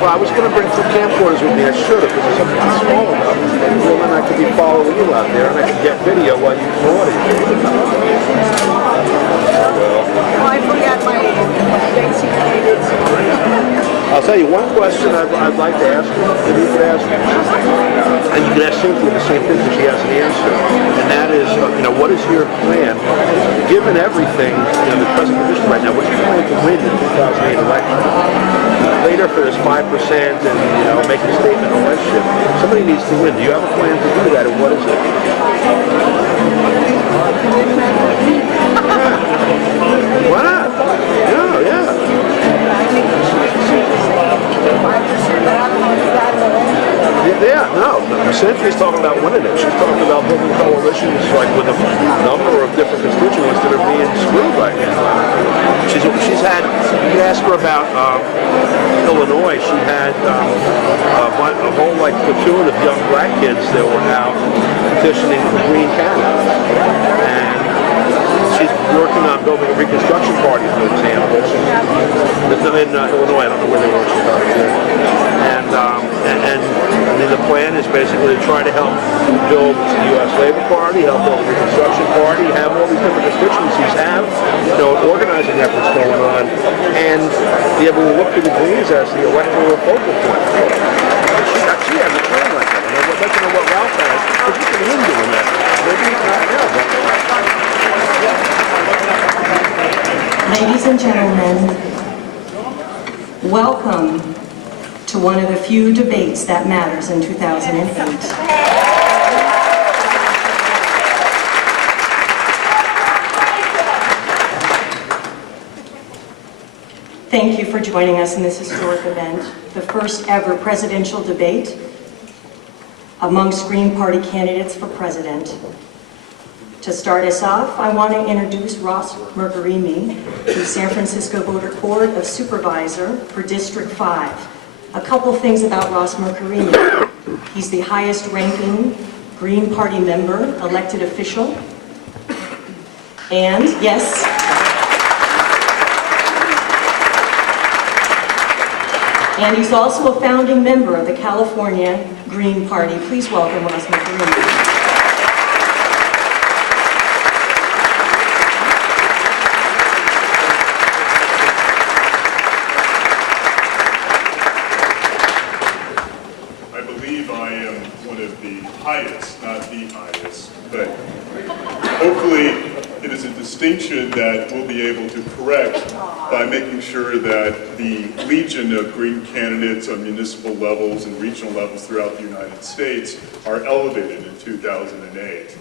Well, I was going to bring two camcorders with me. I should have, because it's small enough. So then I could be following you out there, and I could get video while you record it. Well, I forgot my basic needs. I'll tell you one question I'd like to ask you, that you could ask me. And you can ask Cynthia the same thing because she has an answer. And that is, what is your plan? Given everything, the present condition right now, what's your plan to win the 2008 election? Later for this 5% and, make a statement on that shit. Somebody needs to win. Do you have a plan to do that, and what is it? Why not? Yeah. Yeah, no. Cynthia's talking about winning it. She's talking about building coalitions like with a number of different constituents that are being screwed right now. She's had. You asked her about Illinois. She had a whole platoon of young black kids that were out petitioning for Green Canada, and she's working on building a Reconstruction Party, for example. In Illinois, I don't know where they were. And the plan is basically to try to help build the U.S. Labor Party, help build the Reconstruction Party, have all these different constituencies, have organizing efforts going on, and be able to look to the Greens as the electoral focal point. She has a plan like that. I'd like to know what Ralph has, because you can win doing that. Maybe not now, but... Ladies and gentlemen, welcome to one of the few debates that matters in 2008. Thank you for joining us in this historic event, the first ever presidential debate amongst Green Party candidates for president. To start us off, I want to introduce Ross Mercurini, the San Francisco Board of Supervisor for District 5. A couple things about Ross Mercurini. He's the highest ranking Green Party member, elected official. And, yes, and he's also a founding member of the California Green Party. Please welcome Ross Mercurini. That we'll be able to correct by making sure that the legion of Green candidates on municipal levels and regional levels throughout the United States are elevated in 2008.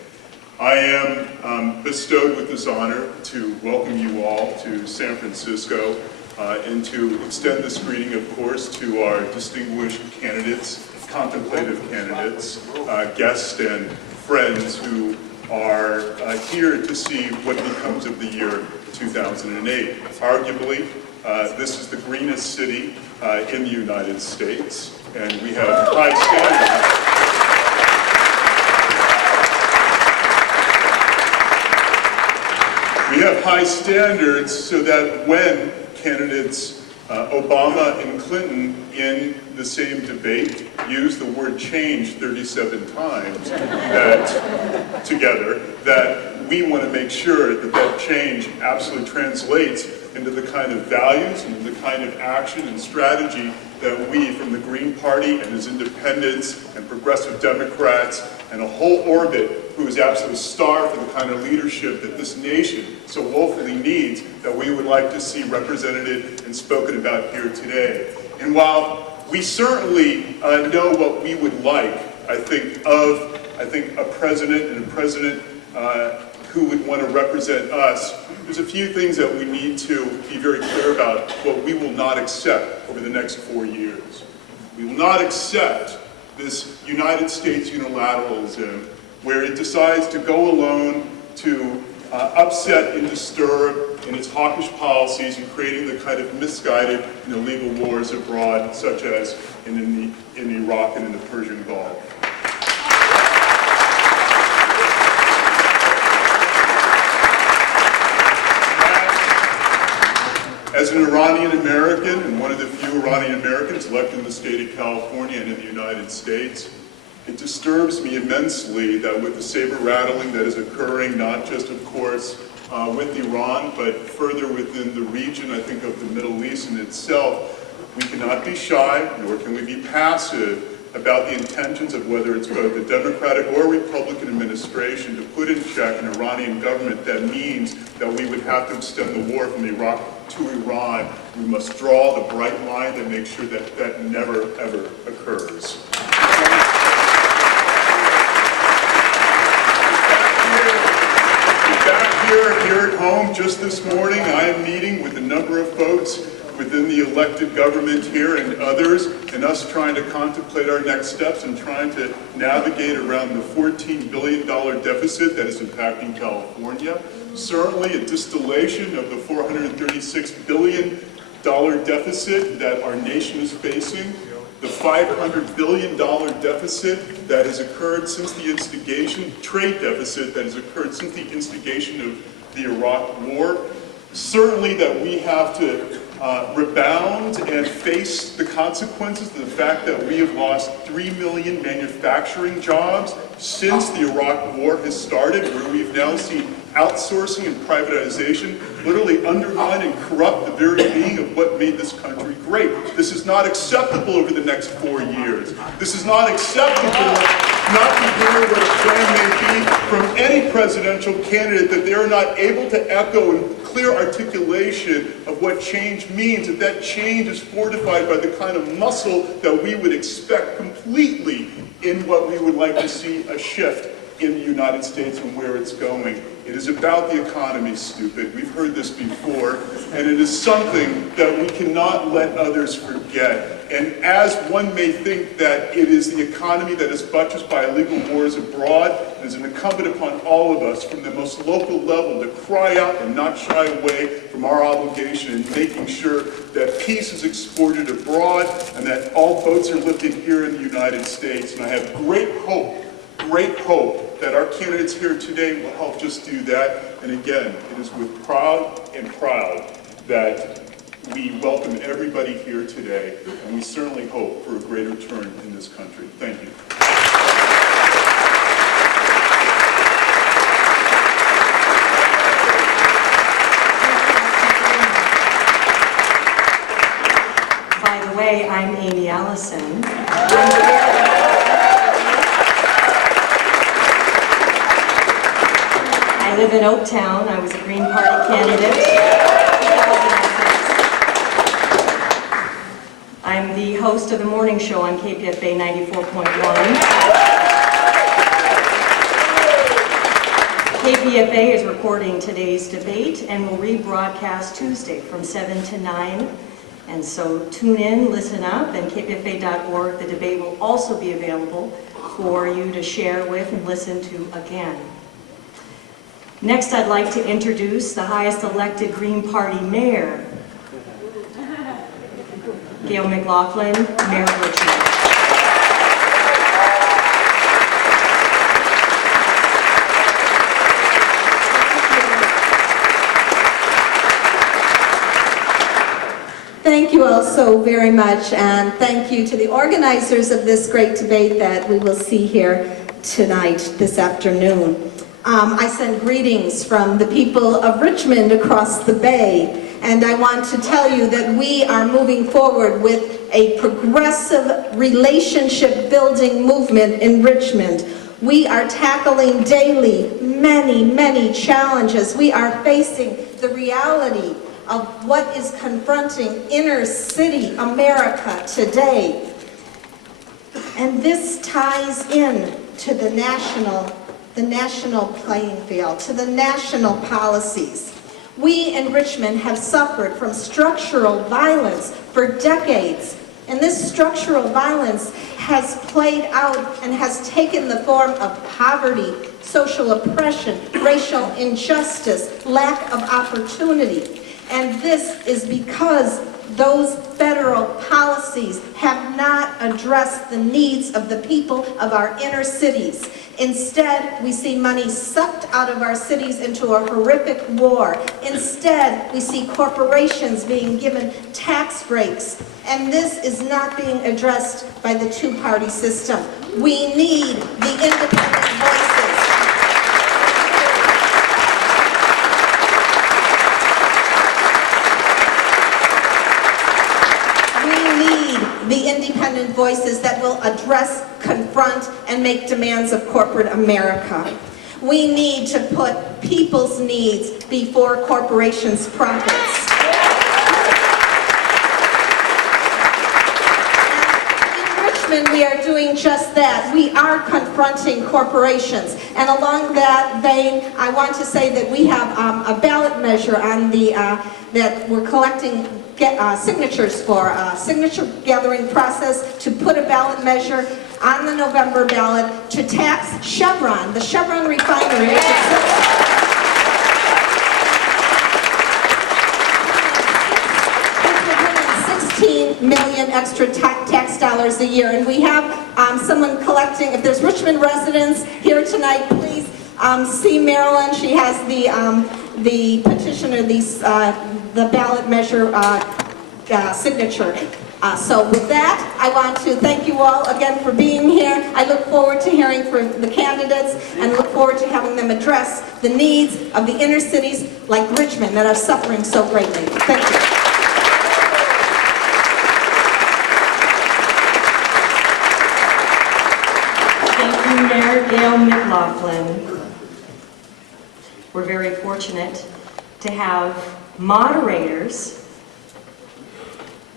I am bestowed with this honor to welcome you all to San Francisco and to extend this greeting, of course, to our distinguished candidates, contemplative candidates, guests and friends who are here to see what becomes of the year 2008. Arguably, this is the greenest city in the United States, and we have high standards. We have high standards so that when candidates Obama and Clinton in the same debate used the word change 37 times together, that we want to make sure that that change absolutely translates into the kind of values and the kind of action and strategy that we from the Green Party and as independents and progressive Democrats and a whole orbit who is absolutely starved for the kind of leadership that this nation so woefully needs, that we would like to see represented and spoken about here today. And while we certainly know what we would like, I think a president and a president who would want to represent us, there's a few things that we need to be very clear about what we will not accept over the next 4 years. We will not accept this United States unilateralism where it decides to go alone to upset and disturb in its hawkish policies and creating the kind of misguided and illegal wars abroad, such as in Iraq and in the Persian Gulf. As an Iranian American, and one of the few Iranian Americans elected in the state of California and in the United States, it disturbs me immensely that with the saber rattling that is occurring, not just, of course, with Iran, but further within the region, I think, of the Middle East in itself, we cannot be shy, nor can we be passive about the intentions of whether it's both the Democratic or Republican administration to put in check an Iranian government that means that we would have to extend the war from Iraq to Iran. We must draw the bright line that makes sure that that never, ever occurs. Back here at home just this morning, I am meeting with a number of folks within the elected government here and others, and us trying to contemplate our next steps and trying to navigate around the $14 billion deficit that is impacting California. Certainly a distillation of the $436 billion deficit that our nation is facing, the $500 billion deficit that has occurred since the instigation, trade deficit that has occurred since the instigation of the Iraq War. Certainly that we have to rebound and face the consequences of the fact that we have lost 3 million manufacturing jobs since the Iraq War has started, where we've now seen outsourcing and privatization literally undermine and corrupt the very being of what made this country great. This is not acceptable over the next 4 years. This is not acceptable not to hear what a plan may be from any presidential candidate, that they are not able to echo in clear articulation of what change means, that change is fortified by the kind of muscle that we would expect completely in what we would like to see a shift in the United States and where it's going. It is about the economy, stupid. We've heard this before, and it is something that we cannot let others forget. And as one may think that it is the economy that is buttressed by illegal wars abroad, it is incumbent upon all of us from the most local level to cry out and not shy away from our obligation in making sure that peace is exported abroad and that all boats are lifted here in the United States. And I have great hope that our candidates here today will help just do that. And again, it is with proud that we welcome everybody here today, and we certainly hope for a greater turn in this country. Thank you. By the way, I'm Amy Allison. I live in Oaktown. I was a Green Party candidate. I'm the host of the morning show on KPFA 94.1. KPFA is recording today's debate and will rebroadcast Tuesday from 7 to 9. And so tune in, listen up, and kpfa.org. The debate will also be available for you to share with and listen to again. Next, I'd like to introduce the highest elected Green Party mayor, Gail McLaughlin, Mayor of Richmond. Thank you all so very much, and thank you to the organizers of this great debate that we will see here tonight, this afternoon. I send greetings from the people of Richmond across the Bay, and I want to tell you that we are moving forward with a progressive relationship building movement in Richmond. We are tackling daily many challenges. We are facing the reality of what is confronting inner city America today. And this ties in to the national playing field, to the national policies. We in Richmond have suffered from structural violence for decades, and this structural violence has played out and has taken the form of poverty, social oppression, racial injustice, lack of opportunity. And this is because those federal policies have not addressed the needs of the people of our inner cities. Instead, we see money sucked out of our cities into a horrific war. Instead, we see corporations being given tax breaks. And this is not being addressed by the two-party system. We need the independent voices. The independent voices that will address, confront, and make demands of corporate America. We need to put people's needs before corporations' profits. In Richmond, we are doing just that. We are confronting corporations. And along that vein, I want to say that we have a ballot measure on the that we're collecting signatures for a signature gathering process to put a ballot measure on the November ballot to tax Chevron, the Chevron refinery, which is $16 million extra tax dollars a year. And we have someone collecting. If there's Richmond residents here tonight, please see Marilyn. She has the petition or the ballot measure signature. So with that, I want to thank you all again for being here. I look forward to hearing from the candidates and look forward to having them address the needs of the inner cities like Richmond that are suffering so greatly. Thank you. Thank you, Mayor Gail McLaughlin. We're very fortunate to have moderators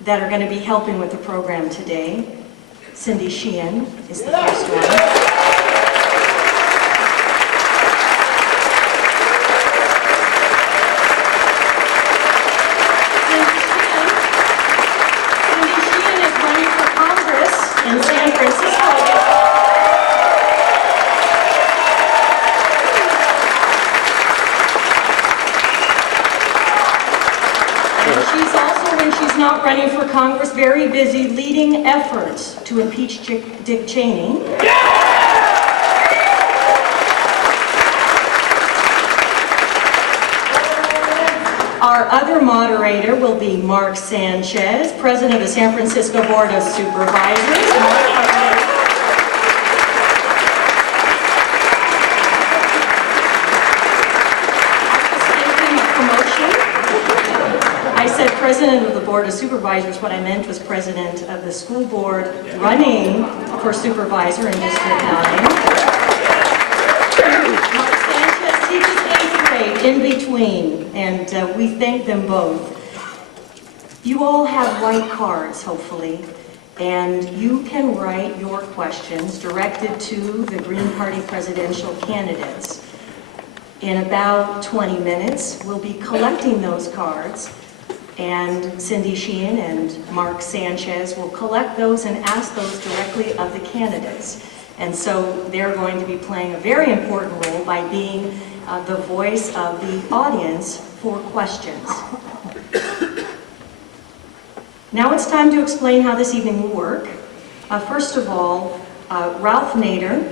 that are going to be helping with the program today. Cindy Sheehan is the first one. Cindy Sheehan is running for Congress in San Francisco. She's also, when she's not running for Congress, very busy leading efforts to impeach Dick Cheney. Our other moderator will be Mark Sanchez, President of the San Francisco Board of Supervisors. President of the Board of Supervisors. What I meant was President of the school board running for supervisor in District 9. Mark Sanchez teaches 8th grade in between, and we thank them both. You all have white cards, hopefully, and you can write your questions directed to the Green Party presidential candidates. In about 20 minutes, we'll be collecting those cards. And Cindy Sheehan and Mark Sanchez will collect those and ask those directly of the candidates. And so they're going to be playing a very important role by being the voice of the audience for questions. Now it's time to explain how this evening will work. First of all, Ralph Nader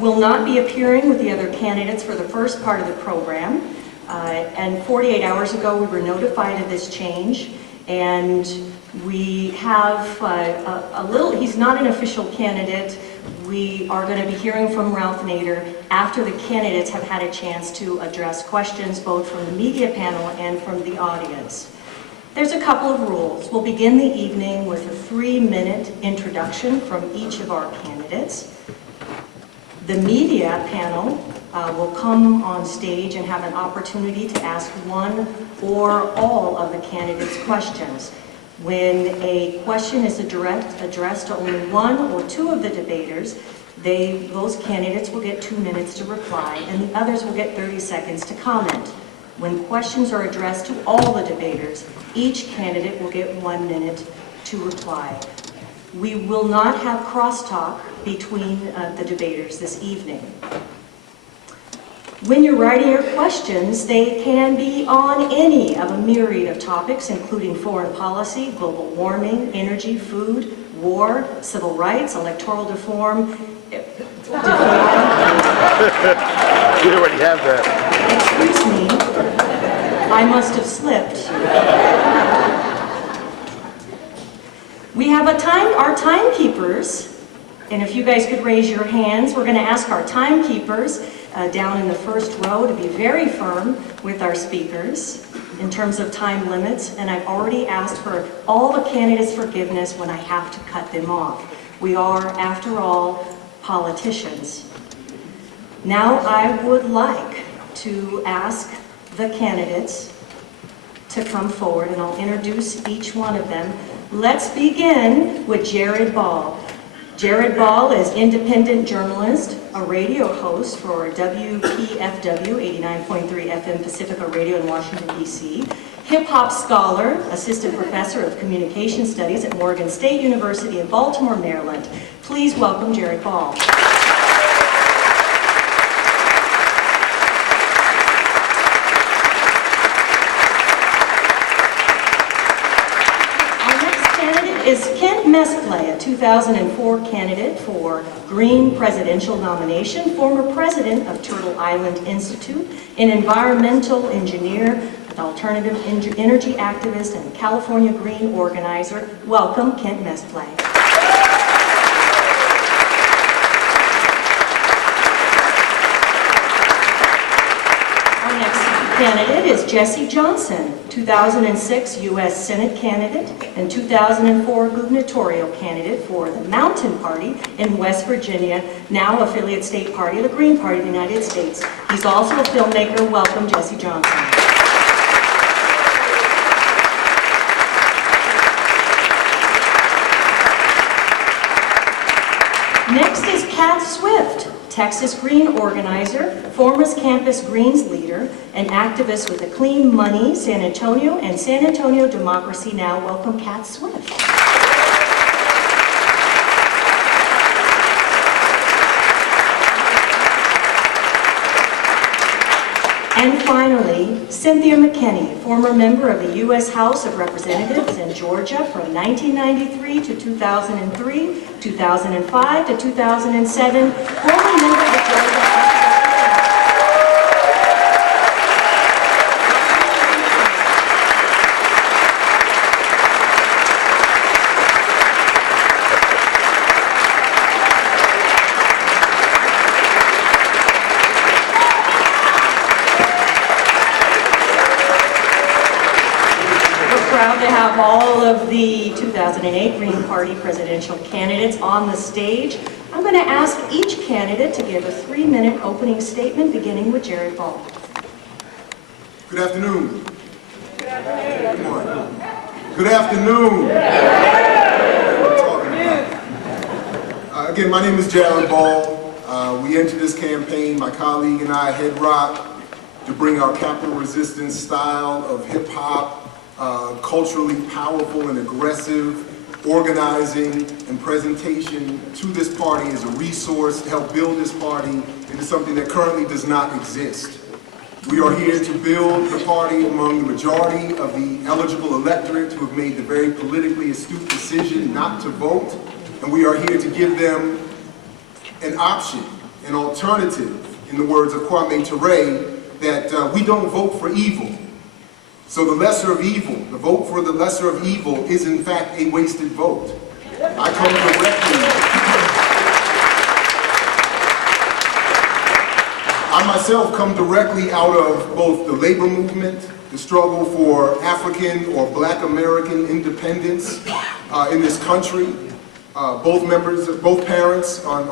will not be appearing with the other candidates for the first part of the program. And 48 hours ago, we were notified of this change, and we have he's not an official candidate. We are going to be hearing from Ralph Nader after the candidates have had a chance to address questions both from the media panel and from the audience. There's a couple of rules. We'll begin the evening with a 3-minute introduction from each of our candidates. The media panel will come on stage and have an opportunity to ask one or all of the candidates' questions. When a question is addressed to only one or two of the debaters, those candidates will get 2 minutes to reply, and the others will get 30 seconds to comment. When questions are addressed to all the debaters, each candidate will get 1 minute to reply. We will not have crosstalk between the debaters this evening. When you're writing your questions, they can be on any of a myriad of topics, including foreign policy, global warming, energy, food, war, civil rights, electoral reform. We already have that. Excuse me, I must have slipped. We have our timekeepers, and if you guys could raise your hands, we're going to ask our timekeepers down in the first row to be very firm with our speakers in terms of time limits, and I've already asked for all the candidates' forgiveness when I have to cut them off. We are, after all, politicians. Now I would like to ask the candidates to come forward, and I'll introduce each one of them. Let's begin with Jared Ball. Jared Ball is independent journalist, a radio host for WPFW 89.3 FM Pacifica Radio in Washington, D.C., hip-hop scholar, assistant professor of communication studies at Morgan State University in Baltimore, Maryland. Please welcome Jared Ball. Is Kent Mesplay, a 2004 candidate for Green presidential nomination, former president of Turtle Island Institute, an environmental engineer, an alternative energy activist, and California Green organizer. Welcome, Kent Mesplay. Our next candidate is Jesse Johnson, 2006 U.S. Senate candidate and 2004 gubernatorial candidate for the Mountain Party in West Virginia, now affiliate state party of the Green Party of the United States. He's also a filmmaker. Welcome, Jesse Johnson. Next is Kat Swift, Texas Green organizer, former Campus Greens leader, and activist with the Clean Money San Antonio and San Antonio Democracy Now! Welcome, Kat Swift. And finally, Cynthia McKinney, former member of the U.S. House of Representatives in Georgia from 1993 to 2003, 2005 to 2007, former member of the Georgia House of all of the 2008 Green Party presidential candidates on the stage. I'm going to ask each candidate to give a 3-minute opening statement, beginning with Jared Ball. Good afternoon. Good afternoon. Good morning. Good afternoon. Again, my name is Jared Ball. We entered this campaign, my colleague and I, Head Rock, to bring our capital resistance style of hip-hop, culturally powerful and aggressive organizing and presentation to this party as a resource to help build this party into something that currently does not exist. We are here to build the party among the majority of the eligible electorate who have made the very politically astute decision not to vote, and we are here to give them an option, an alternative, in the words of Kwame Ture, that we don't vote for evil. So the lesser of evil, the vote for the lesser of evil is in fact a wasted vote. I myself come directly out of both the labor movement, the struggle for African or Black American independence in this country. Both my parents on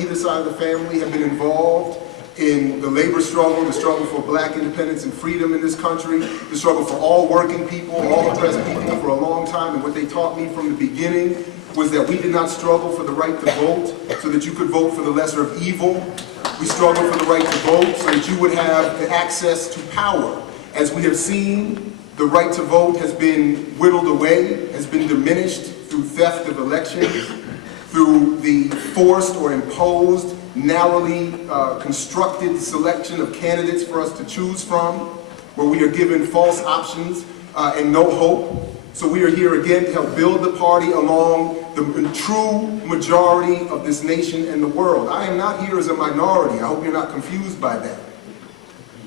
either side of the family have been involved in the labor struggle, the struggle for Black independence and freedom in this country, the struggle for all working people, all oppressed people for a long time. And what they taught me from the beginning was that we did not struggle for the right to vote so that you could vote for the lesser of evil. We struggled for the right to vote so that you would have access to power. As we have seen, the right to vote has been whittled away, has been diminished through theft of elections, through the forced or imposed narrowly constructed selection of candidates for us to choose from, where we are given false options and no hope. So we are here again to help build the party along the true majority of this nation and the world. I am not here as a minority. I hope you're not confused by that.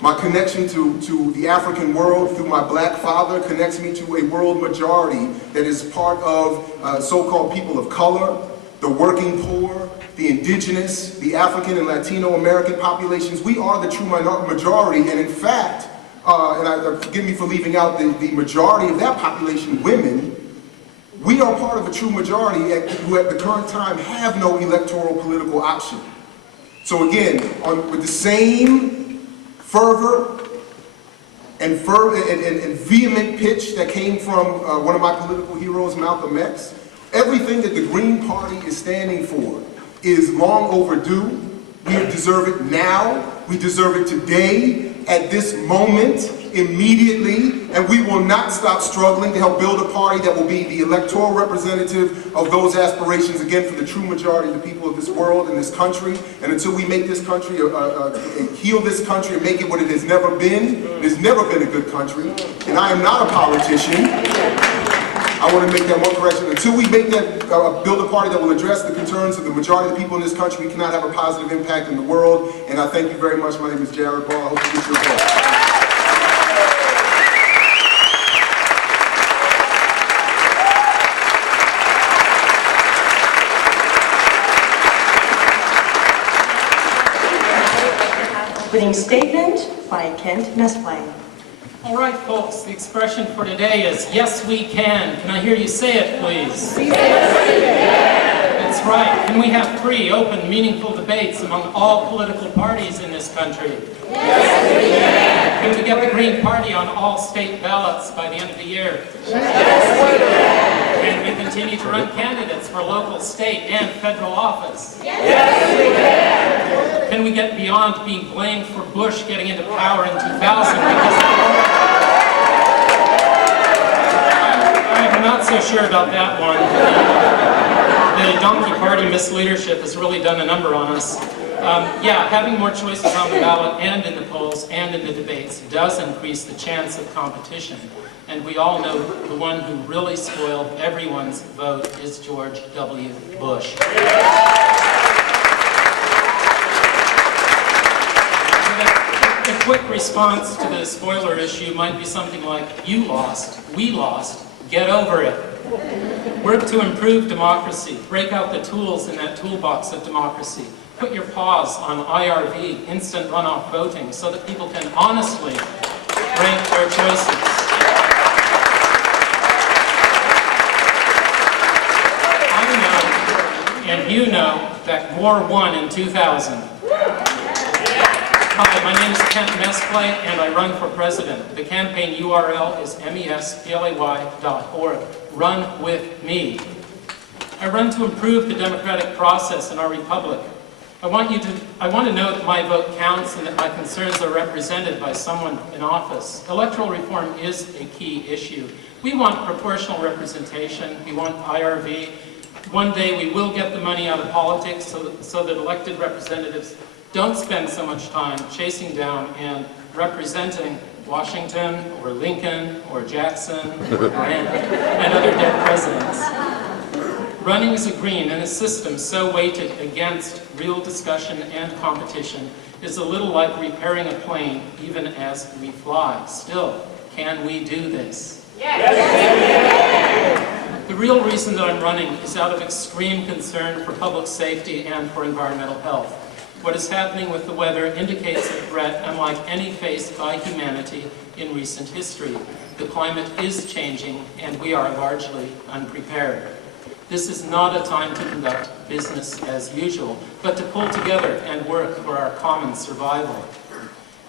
My connection to the African world through my black father connects me to a world majority that is part of so-called people of color, the working poor, the indigenous, the African and Latino American populations. We are the true majority, and in fact, forgive me for leaving out the majority of that population, women, we are part of a true majority who at the current time have no electoral political option. So again, with the same fervor and vehement pitch that came from one of my political heroes, Malcolm X, everything that the Green Party is standing for is long overdue. We deserve it now. We deserve it today, at this moment, immediately, and we will not stop struggling to help build a party that will be the electoral representative of those aspirations, again, for the true majority of the people of this world and this country. And until we make this country, heal this country and make it what it has never been, it has never been a good country. And I am not a politician. I want to make that one correction. Until we make that, build a party that will address the concerns of the majority of the people in this country, we cannot have a positive impact in the world. And I thank you very much. My name is Jared Ball. I hope you get your vote. Opening statement by Kent Mesplay. All right, folks, the expression for today is, yes, we can. Can I hear you say it, please? Yes, we can. That's right. Can we have free, open, meaningful debates among all political parties in this country? Yes, we can. Can we get the Green Party on all state ballots by the end of the year? Yes, we can. Can we continue to run candidates for local, state, and federal office? Yes, we can. Can we get beyond being blamed for Bush getting into power in 2000 because I'm not so sure about that one. The Donkey Party misleadership has really done a number on us. Yeah, having more choices on the ballot and in the polls and in the debates does increase the chance of competition. And we all know the one who really spoiled everyone's vote is George W. Bush. A quick response to the spoiler issue might be something like, you lost, we lost, get over it. Work to improve democracy, break out the tools in that toolbox of democracy. Put your paws on IRV, instant runoff voting, so that people can honestly rank their choices. I know, and you know, that Gore won in 2000. Hi, my name is Kent Mesplay, and I run for president. The campaign URL is mesplay.org. Run with me. I run to improve the democratic process in our republic. I want to know that my vote counts and that my concerns are represented by someone in office. Electoral reform is a key issue. We want proportional representation. We want IRV. One day we will get the money out of politics so that elected representatives don't spend so much time chasing down and representing Washington or Lincoln or Jackson or Grant and other dead presidents. Running as a Green in a system so weighted against real discussion and competition is a little like repairing a plane even as we fly. Still, can we do this? Yes. The real reason that I'm running is out of extreme concern for public safety and for environmental health. What is happening with the weather indicates a threat unlike any faced by humanity in recent history. The climate is changing, and we are largely unprepared. This is not a time to conduct business as usual, but to pull together and work for our common survival.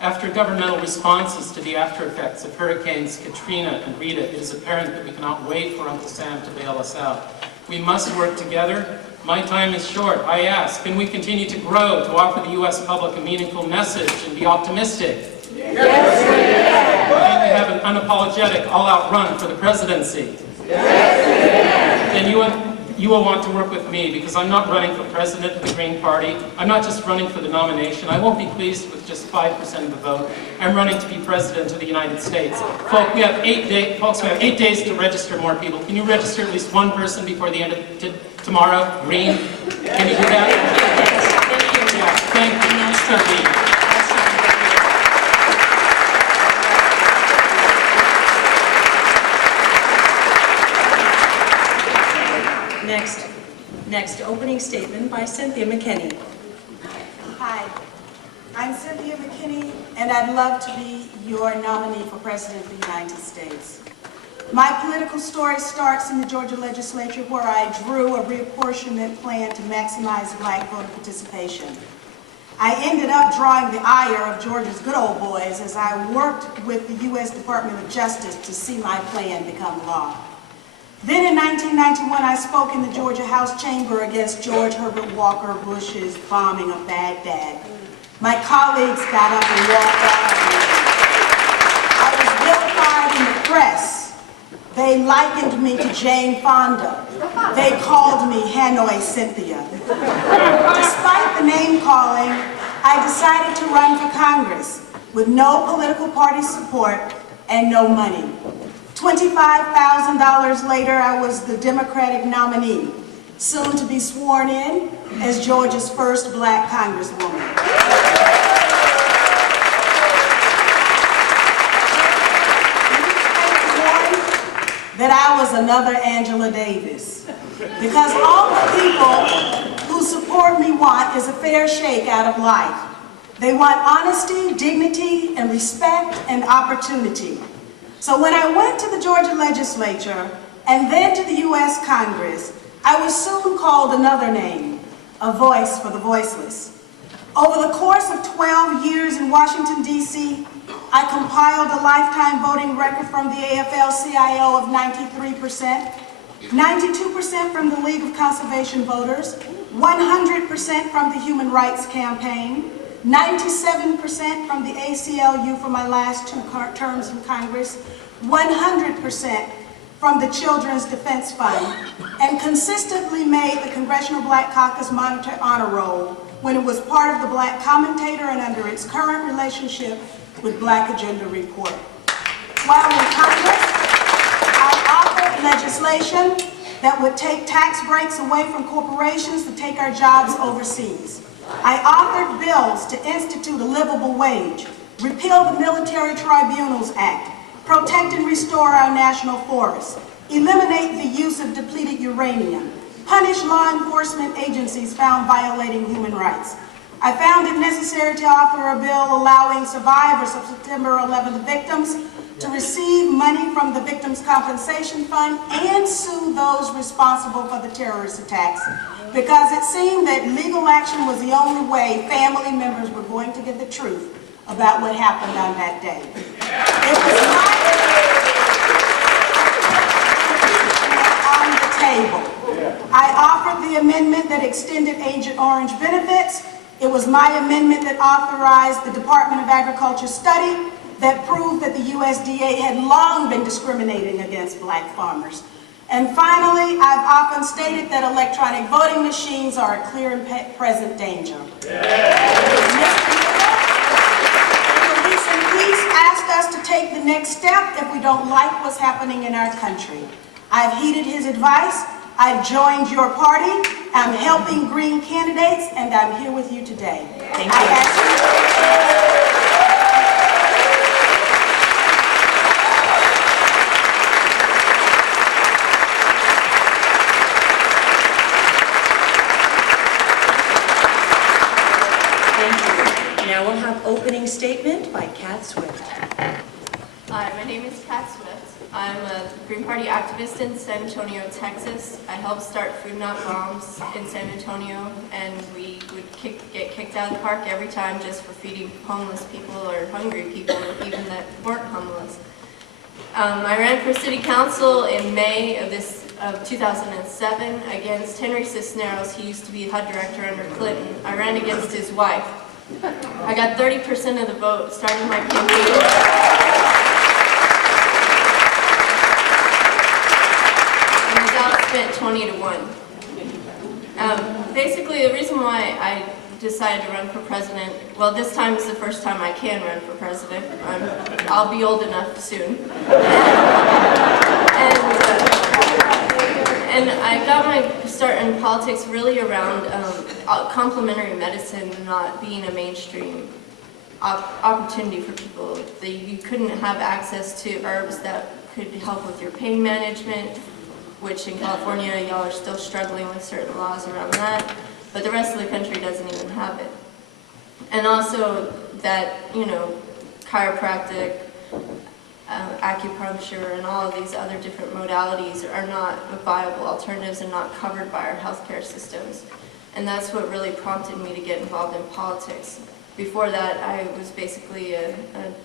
After governmental responses to the after effects of Hurricanes Katrina and Rita, it is apparent that we cannot wait for Uncle Sam to bail us out. We must work together. My time is short. I ask, can we continue to grow, to offer the U.S. public a meaningful message and be optimistic? Yes, we can. We have an unapologetic, all-out run for the presidency. Yes, we can. you will want to work with me because I'm not running for president of the Green Party. I'm not just running for the nomination. I won't be pleased with just 5% of the vote. I'm running to be president of the United States. Folks, we have 8 days to register more people. Can you register at least one person before the end of tomorrow? Green? Can you do that? Yeah, thank you, Mr. Lee. Next opening statement by Cynthia McKinney. Hi, I'm Cynthia McKinney, and I'd love to be your nominee for President of the United States. My political story starts in the Georgia legislature, where I drew a reapportionment plan to maximize Black voter participation. I ended up drawing the ire of Georgia's good old boys as I worked with the U.S. Department of Justice to see my plan become law. Then in 1991, I spoke in the Georgia House chamber against George Herbert Walker Bush's bombing of Baghdad. My colleagues got up and walked out. I was vilified in the press. They likened me to Jane Fonda. They called me Hanoi Cynthia. Despite the name calling, I decided to run for Congress with no political party support and no money. $25,000 later, I was the Democratic nominee, soon to be sworn in as Georgia's first Black Congresswoman. That I was another Angela Davis, because all the people who support me want is a fair shake out of life. They want honesty, dignity, and respect and opportunity. So when I went to the Georgia legislature and then to the U.S. Congress, I was soon called another name, a voice for the voiceless. Over the course of 12 years in Washington, D.C., I compiled a lifetime voting record from the AFL-CIO of 93%, 92% from the League of Conservation Voters, 100% from the Human Rights Campaign, 97% from the ACLU for my last 2 terms in Congress, 100% from the Children's Defense Fund, and consistently made the Congressional Black Caucus Monitor Honor Roll when it was part of the Black Commentator and under its current relationship with Black Agenda Report. While in Congress, I authored legislation that would take tax breaks away from corporations to take our jobs overseas. I authored bills to institute a livable wage, repeal the Military Tribunals Act, protect and restore our national forests, eliminate the use of depleted uranium, punish law enforcement agencies found violating human rights. I found it necessary to author a bill allowing survivors of September 11th victims to receive money from the Victims' Compensation Fund and sue those responsible for the terrorist attacks, because it seemed that legal action was the only way family members were going to get the truth about what happened on that day. It was on the table. I offered the amendment that extended Agent Orange benefits. It was my amendment that authorized the Department of Agriculture study that proved that the USDA had long been discriminating against Black farmers. And finally, I've often stated that electronic voting machines are a clear and present danger. Police and Peace asked us to take the next step if we don't like what's happening in our country. I've heeded his advice. I've joined your party. I'm helping Green candidates, and I'm here with you today. Thank you. Now we'll have opening statement by Kat Swift. Hi, my name is Kat Swift. I'm a Green Party activist in San Antonio, Texas. I helped start Food Not Bombs in San Antonio, and we would get kicked out of the park every time just for feeding homeless people or hungry people, or even that weren't homeless. I ran for city council in May of 2007 against Henry Cisneros. He used to be HUD director under Clinton. I ran against his wife. I got 30% of the vote starting my campaign. And the Dow spent 20 to 1. decided to run for president. Well, this time is the first time I can run for president. I'll be old enough soon. And I got my start in politics really around complementary medicine not being a mainstream opportunity for people. You couldn't have access to herbs that could help with your pain management, which in California, y'all are still struggling with certain laws around that, but the rest of the country doesn't even have it. And also that, you know, chiropractic, acupuncture, and all of these other different modalities are not viable alternatives and not covered by our healthcare systems. And that's what really prompted me to get involved in politics. Before that, I was basically a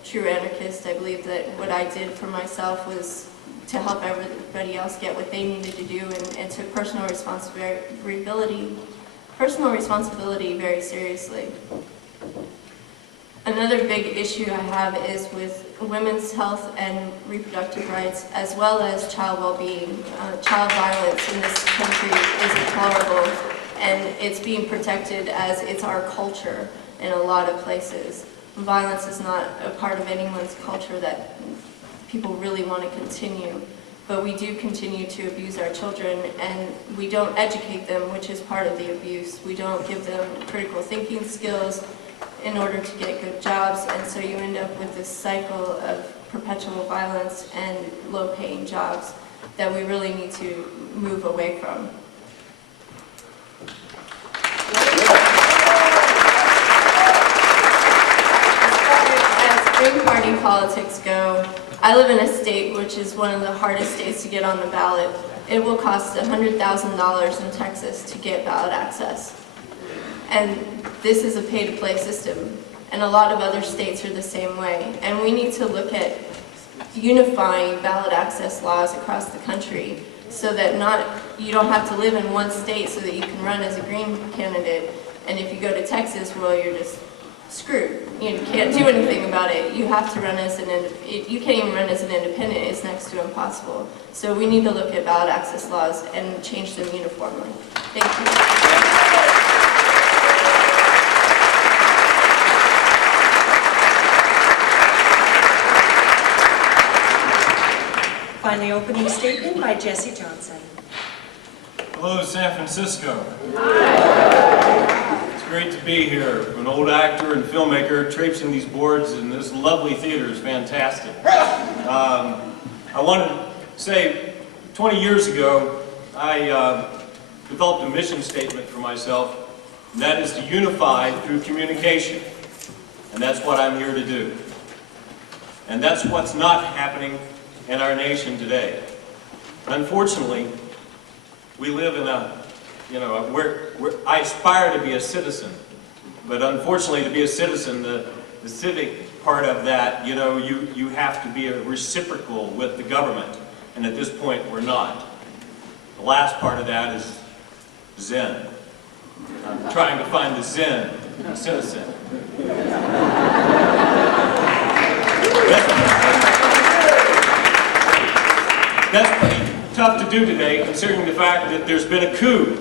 true anarchist. I believed that what I did for myself was to help everybody else get what they needed to do, and took personal responsibility very seriously. Another big issue I have is with women's health and reproductive rights, as well as child well-being. Child violence in this country is intolerable, and it's being protected as it's our culture in a lot of places. Violence is not a part of anyone's culture that people really want to continue, but we do continue to abuse our children, and we don't educate them, which is part of the abuse. We don't give them critical thinking skills in order to get good jobs, and so you end up with this cycle of perpetual violence and low-paying jobs that we really need to move away from. As Green Party politics go, I live in a state which is one of the hardest states to get on the ballot. It will cost $100,000 in Texas to get ballot access. And this is a pay-to-play system, and a lot of other states are the same way. And we need to look at unifying ballot access laws across the country so that you don't have to live in one state so that you can run as a Green candidate. And if you go to Texas, well, you're just screwed. You can't do anything about it. You have to run as you can't even run as an independent. It's next to impossible. So we need to look at ballot access laws and change them uniformly. Thank you. Finally, opening statement by Jesse Johnson. Hello, San Francisco. It's great to be here. I'm an old actor and filmmaker traipsing these boards, and this lovely theater is fantastic. I wanted to say, 20 years ago, I developed a mission statement for myself, and that is to unify through communication. And that's what I'm here to do. And that's what's not happening in our nation today. Unfortunately, we live in I aspire to be a citizen, but unfortunately to be a citizen, the civic part of that, you have to be a reciprocal with the government, and at this point we're not. The last part of that is Zen. I'm trying to find the Zen citizen. That's pretty tough to do today, considering the fact that there's been a coup.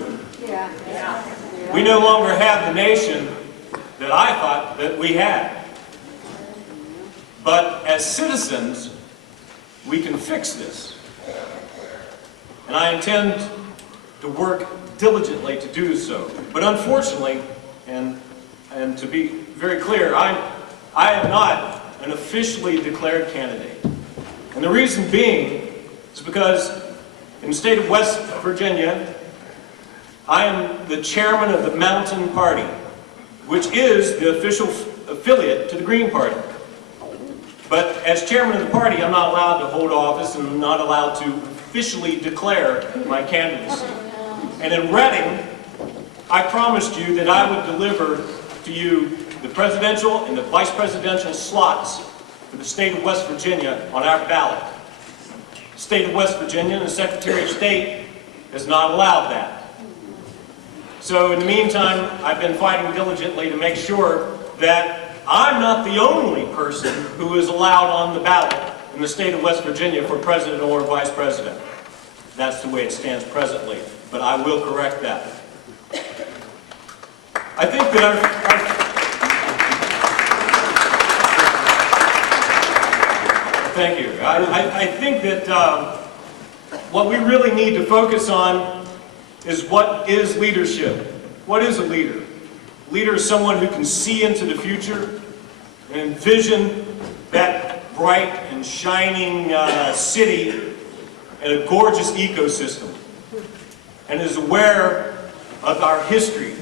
We no longer have the nation that I thought that we had. But as citizens, we can fix this. And I intend to work diligently to do so. But unfortunately, and to be very clear, I am not an officially declared candidate. And the reason being is because in the state of West Virginia, I am the chairman of the Mountain Party, which is the official affiliate to the Green Party. But as chairman of the party, I'm not allowed to hold office and I'm not allowed to officially declare my candidacy. And in Reading, I promised you that I would deliver to you the presidential and the vice presidential slots for the state of West Virginia on our ballot. The state of West Virginia and the Secretary of State has not allowed that. So in the meantime, I've been fighting diligently to make sure that I'm not the only person who is allowed on the ballot in the state of West Virginia for president or vice president. That's the way it stands presently, but I will correct that. I think that thank you. I think that what we really need to focus on is what is leadership. What is a leader? A leader is someone who can see into the future and envision that bright and shining city and a gorgeous ecosystem, and is aware of our history.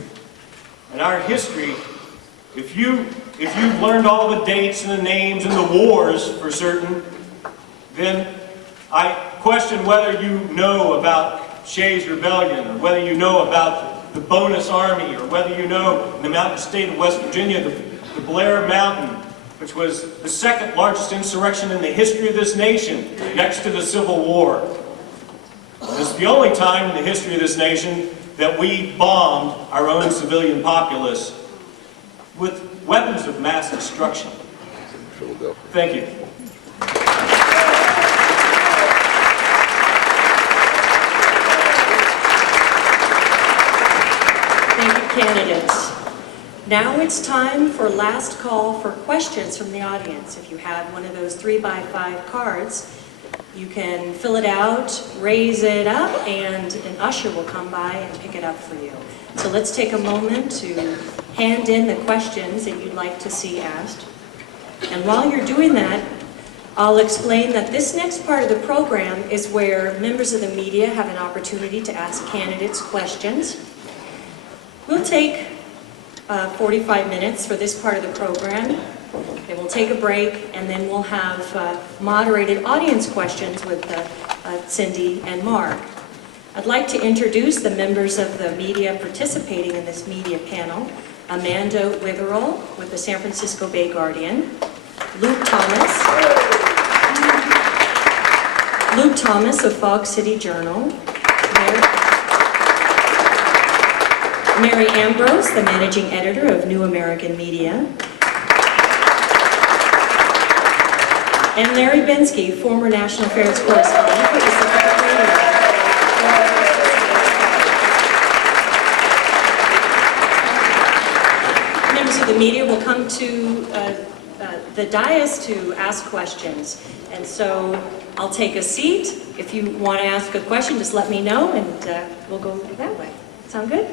And our history, if you've learned all the dates and the names and the wars for certain, then I question whether you know about Shays' Rebellion, or whether you know about the Bonus Army, or whether you know in the mountain state of West Virginia, the Blair Mountain, which was the second largest insurrection in the history of this nation, next to the Civil War. It's the only time in the history of this nation that we bombed our own civilian populace with weapons of mass destruction. Thank you. Thank you, candidates. Now it's time for last call for questions from the audience. If you have one of those 3x5 cards, you can fill it out, raise it up, and an usher will come by and pick it up for you. So let's take a moment to hand in the questions that you'd like to see asked. And while you're doing that, I'll explain that this next part of the program is where members of the media have an opportunity to ask candidates questions. We'll take 45 minutes for this part of the program. Okay, we'll take a break, and then we'll have moderated audience questions with Cindy and Mark. I'd like to introduce the members of the media participating in this media panel. Amanda Witherell with the San Francisco Bay Guardian, Luke Thomas of Fog City Journal, Mary Ambrose, the managing editor of New American Media, and Larry Bensky, former National Affairs correspondent for Pacific Radio. Members of the media will come to the dais to ask questions. And so I'll take a seat. If you want to ask a question, just let me know, and we'll go that way. Sound good?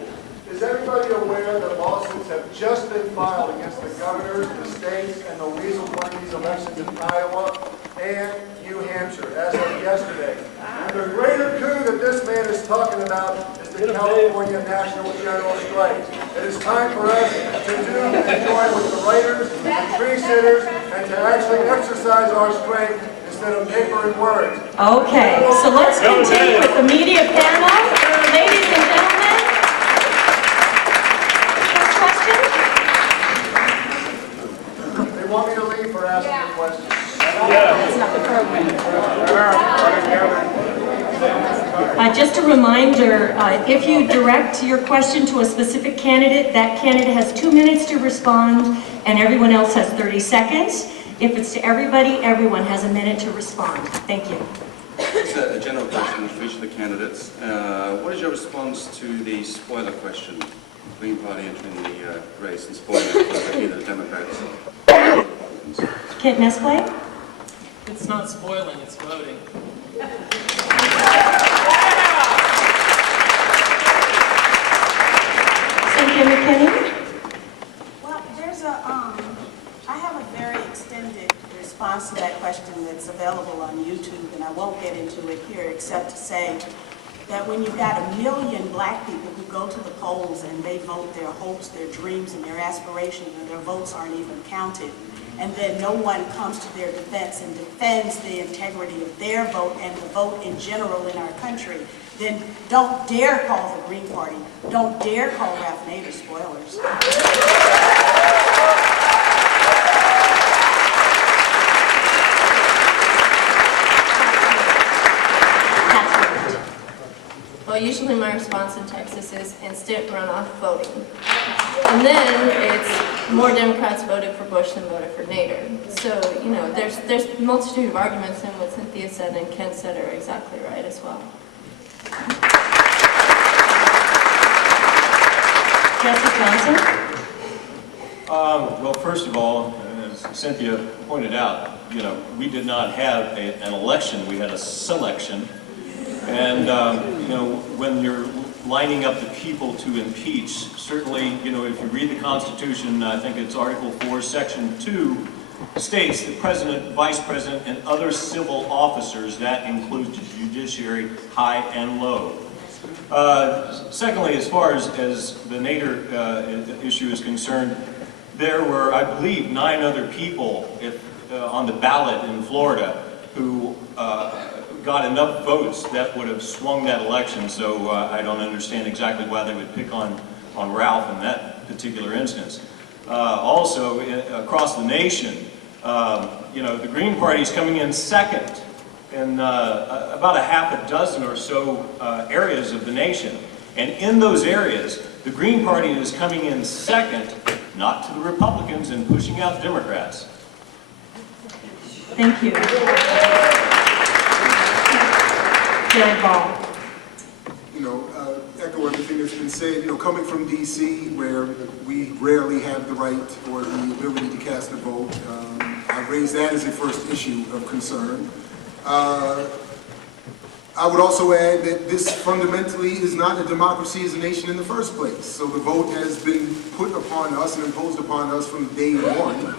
Is everybody aware that lawsuits have just been filed against the governors, the states, and the weasel won these elections in Iowa and New Hampshire as of yesterday? And the greater coup that this man is talking about is the California National General Strike. It is time for us to join with the writers and tree sitters and to actually exercise our strength instead of paper and words. Okay, so let's continue with the media panel. Ladies and gentlemen, They want me to leave for asking a question. that's not the program. Just a reminder, if you direct your question to a specific candidate, that candidate has 2 minutes to respond, and everyone else has 30 seconds. If it's to everybody, everyone has a minute to respond. Thank you. It's a general question for each of the candidates. What is your response to the spoiler question? Green Party entering the race and spoiling the Democrats. Kent Mesplay? It's not spoiling, it's voting. Cynthia McKinney? Well, I have a very extended response to that question that's available on YouTube, and I won't get into it here except to say that when you've got 1 million black people who go to the polls and they vote their hopes, their dreams, and their aspirations, and their votes aren't even counted, and then no one comes to their defense and defends the integrity of their vote and the vote in general in our country, then don't dare call the Green Party, don't dare call Ralph Nader spoilers. Well, usually my response in Texas is instant runoff voting. And then it's more Democrats voted for Bush than voted for Nader. So, you know, there's a multitude of arguments, and what Cynthia said and Ken said are exactly right as well. Justice Johnson? Well, first of all, as Cynthia pointed out, you know, we did not have an election, we had a selection. And, you know, when you're lining up the people to impeach, certainly, you know, if you read the Constitution, I think it's Article 4, Section 2, states the President, Vice President, and other civil officers, that includes the judiciary, high and low. Secondly, as far as the Nader issue is concerned, there were, I believe, 9 other people on the ballot in Florida who got enough votes that would have swung that election, so I don't understand exactly why they would pick on Ralph in that particular instance. Also, across the nation, you know, the Green Party is coming in second in about a half a dozen or so areas of the nation. And in those areas, the Green Party is coming in second, not to the Republicans, and pushing out Democrats. Thank you. Jared Ball. You know, echo everything that's been said. You know, coming from D.C., where we rarely have the right or the ability to cast a vote, I raise that as a first issue of concern. I would also add that this fundamentally is not a democracy as a nation in the first place. So the vote has been put upon us and imposed upon us from day one.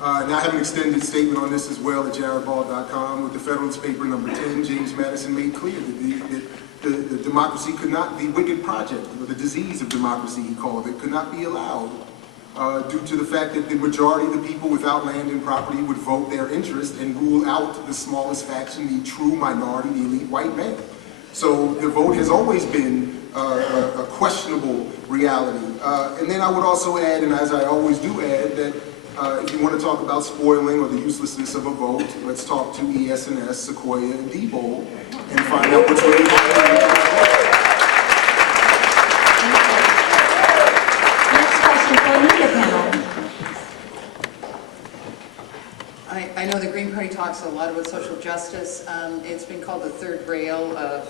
And I have an extended statement on this as well at jaredball.com with the Federalist Paper number 10. James Madison made clear that the democracy could not, the wicked project, or the disease of democracy he called it, could not be allowed due to the fact that the majority of the people without land and property would vote their interest and rule out the smallest faction, the true minority, the elite white man. So the vote has always been a questionable reality. And then I would also add, and as I always do add, that if you want to talk about spoiling or the uselessness of a vote, let's talk to ES&S, Sequoia, and Diebold and find out which way Next question for the media panel. I know the Green Party talks a lot about social justice. It's been called the third rail of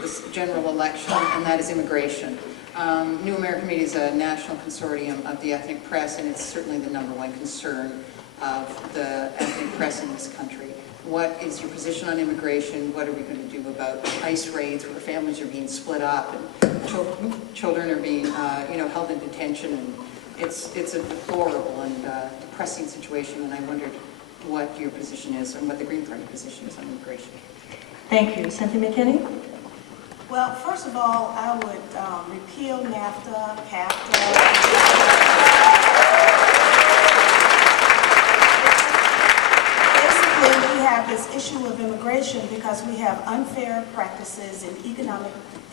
this general election, and that is immigration. New American Media is a national consortium of the ethnic press, and it's certainly the #1 concern of the ethnic press in this country. What is your position on immigration? What are we going to do about ICE raids where families are being split up and children are being held in detention? And it's a deplorable and depressing situation, and I wondered what your position is and what the Green Party position is on immigration. Thank you. Cynthia McKinney? Well, first of all, I would repeal NAFTA, CAFTA. Basically, we have this issue of immigration because we have unfair practices in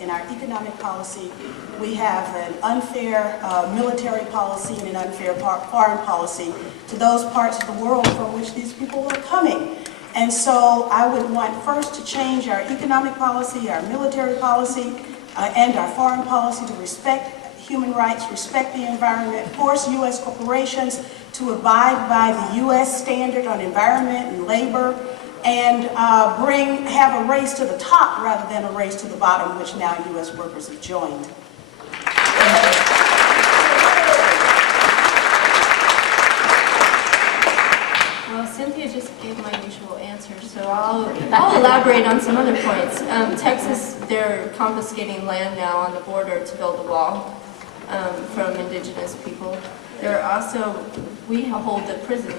our economic policy. We have an unfair military policy and an unfair foreign policy to those parts of the world from which these people are coming. And so I would want first to change our economic policy, our military policy, and our foreign policy to respect human rights, respect the environment, force U.S. corporations to abide by the U.S. standard on environment and labor, and have a race to the top rather than a race to the bottom, which now U.S. workers have joined. Well, Cynthia just gave my usual answer, so I'll elaborate on some other points. Texas, they're confiscating land now on the border to build a wall from indigenous people. We hold the prison,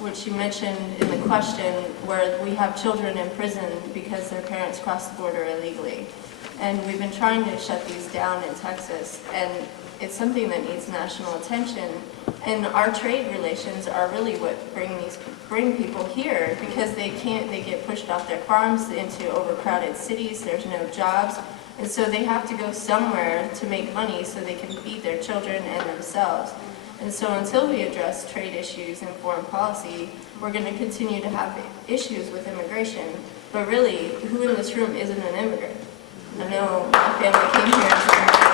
which you mentioned in the question, where we have children in prison because their parents crossed the border illegally. And we've been trying to shut these down in Texas, and it's something that needs national attention. And our trade relations are really what bring people here, because they get pushed off their farms into overcrowded cities, there's no jobs, and so they have to go somewhere to make money so they can feed their children and themselves. And so until we address trade issues and foreign policy, we're going to continue to have issues with immigration. But really, who in this room isn't an immigrant? I know my family came here as immigrants.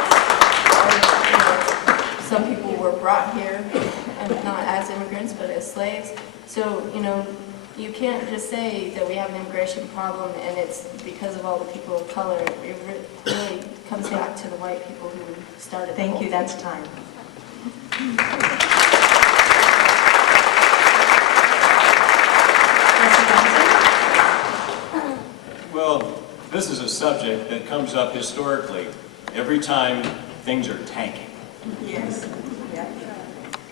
Some people were brought here, and not as immigrants, but as slaves. So, you can't just say that we have an immigration problem and it's because of all the people of color. It really comes back to the white people who started the Thank whole you, thing. that's time. Well, this is a subject that comes up historically every time things are tanking. Yes. Yeah.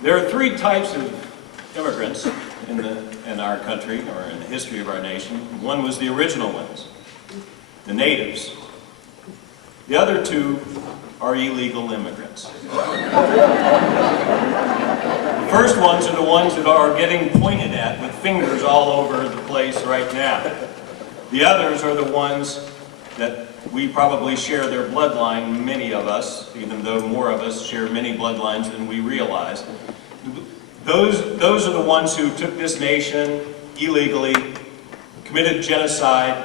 There are three types of immigrants in our country, or in the history of our nation. One was the original ones, the natives. The other two are illegal immigrants. The first ones are the ones that are getting pointed at with fingers all over the place right now. The others are the ones that we probably share their bloodline, many of us, even though more of us share many bloodlines than we realize. Those are the ones who took this nation illegally, committed genocide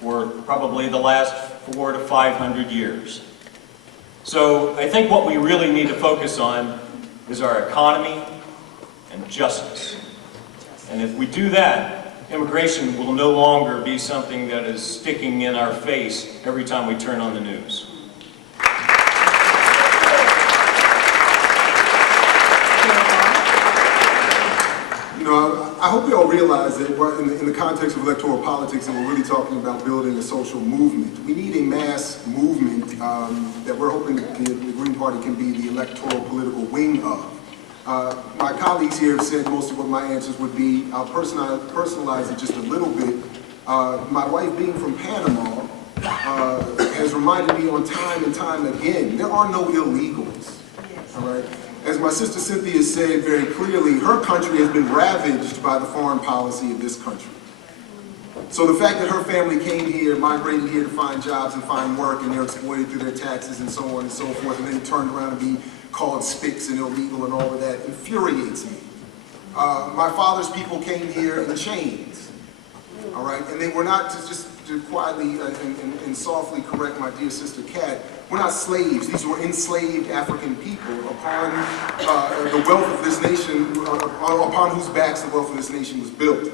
for probably the last 400 to 500 years. So I think what we really need to focus on is our economy and justice. And if we do that, immigration will no longer be something that is sticking in our face every time we turn on the news. You know, I hope you all realize that we're in the context of electoral politics, and we're really talking about building a social movement. We need a mass movement that we're hoping the Green Party can be the electoral political wing of. My colleagues here have said most of what my answers would be. I'll personalize it just a little bit. My wife being from Panama has reminded me on time and time again, there are no illegals, all right? As my sister Cynthia said very clearly, her country has been ravaged by the foreign policy of this country. So the fact that her family came here, migrated here to find jobs and find work, and they're exploited through their taxes and so on and so forth, and then turned around and be called spics and illegal and all of that infuriates me. My father's people came here in chains, all right? And they were not, to quietly and softly correct my dear sister Kat, we're not slaves. These were enslaved African people upon the wealth of this nation, upon whose backs the wealth of this nation was built.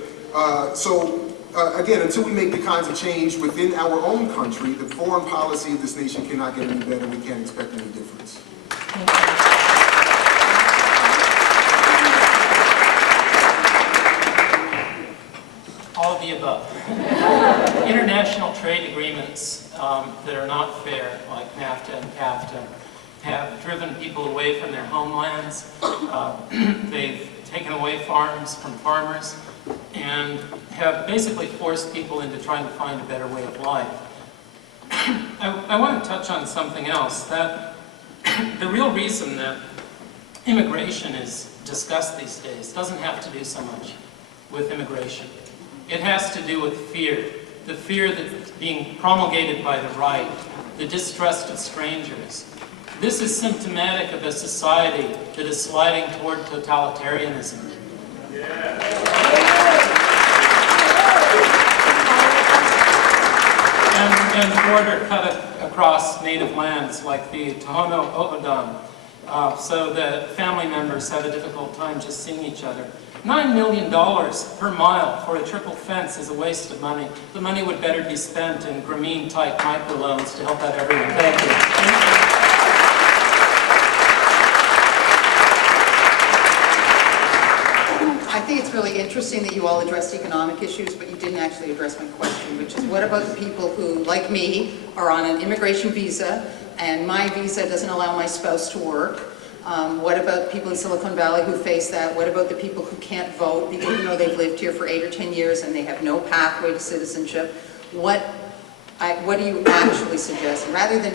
Again, until we make the kinds of change within our own country, the foreign policy of this nation cannot get any better. We can't expect any difference. All of the above. International trade agreements that are not fair, like NAFTA and CAFTA, have driven people away from their homelands. They've taken away farms from farmers and have basically forced people into trying to find a better way of life. I want to touch on something else, that the real reason that immigration is discussed these days doesn't have to do so much with immigration. It has to do with fear, the fear that's being promulgated by the right, the distrust of strangers. This is symptomatic of a society that is sliding toward totalitarianism. And border cut across native lands like the Tohono O'odham, so that family members have a difficult time just seeing each other. $9 million per mile for a triple fence is a waste of money. The money would better be spent in Grameen-type microloans to help out everyone. Thank you. I think it's really interesting that you all addressed economic issues, but you didn't actually address my question, which is what about the people who, like me, are on an immigration visa, and my visa doesn't allow my spouse to work? What about people in Silicon Valley who face that? What about the people who can't vote, people who know they've lived here for 8 or 10 years and they have no pathway to citizenship? What do you actually suggest? Rather than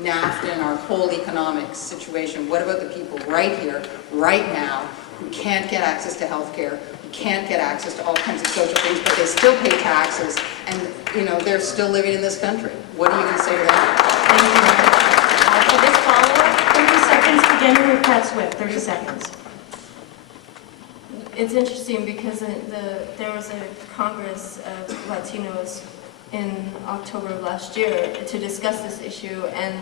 NAFTA and our whole economic situation, what about the people right here, right now, who can't get access to health care, who can't get access to all kinds of social things, but they still pay taxes, and they're still living in this country? What are you going to say to them? Thank you. For this follow-up, 30 seconds, beginning with Pat Swift, 30 seconds. It's interesting because there was a Congress of Latinos in October of last year to discuss this issue, and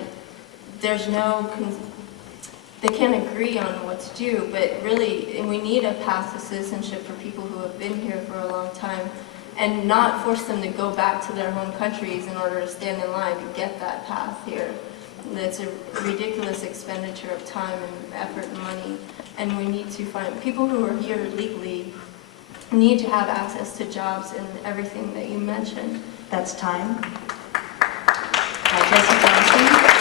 there's no they can't agree on what to do, but really, and we need a path to citizenship for people who have been here for a long time, and not force them to go back to their home countries in order to stand in line to get that path here. That's a ridiculous expenditure of time and effort and money, and we need to find people who are here legally need to have access to jobs and everything that you mentioned. That's time. Jesse Johnson.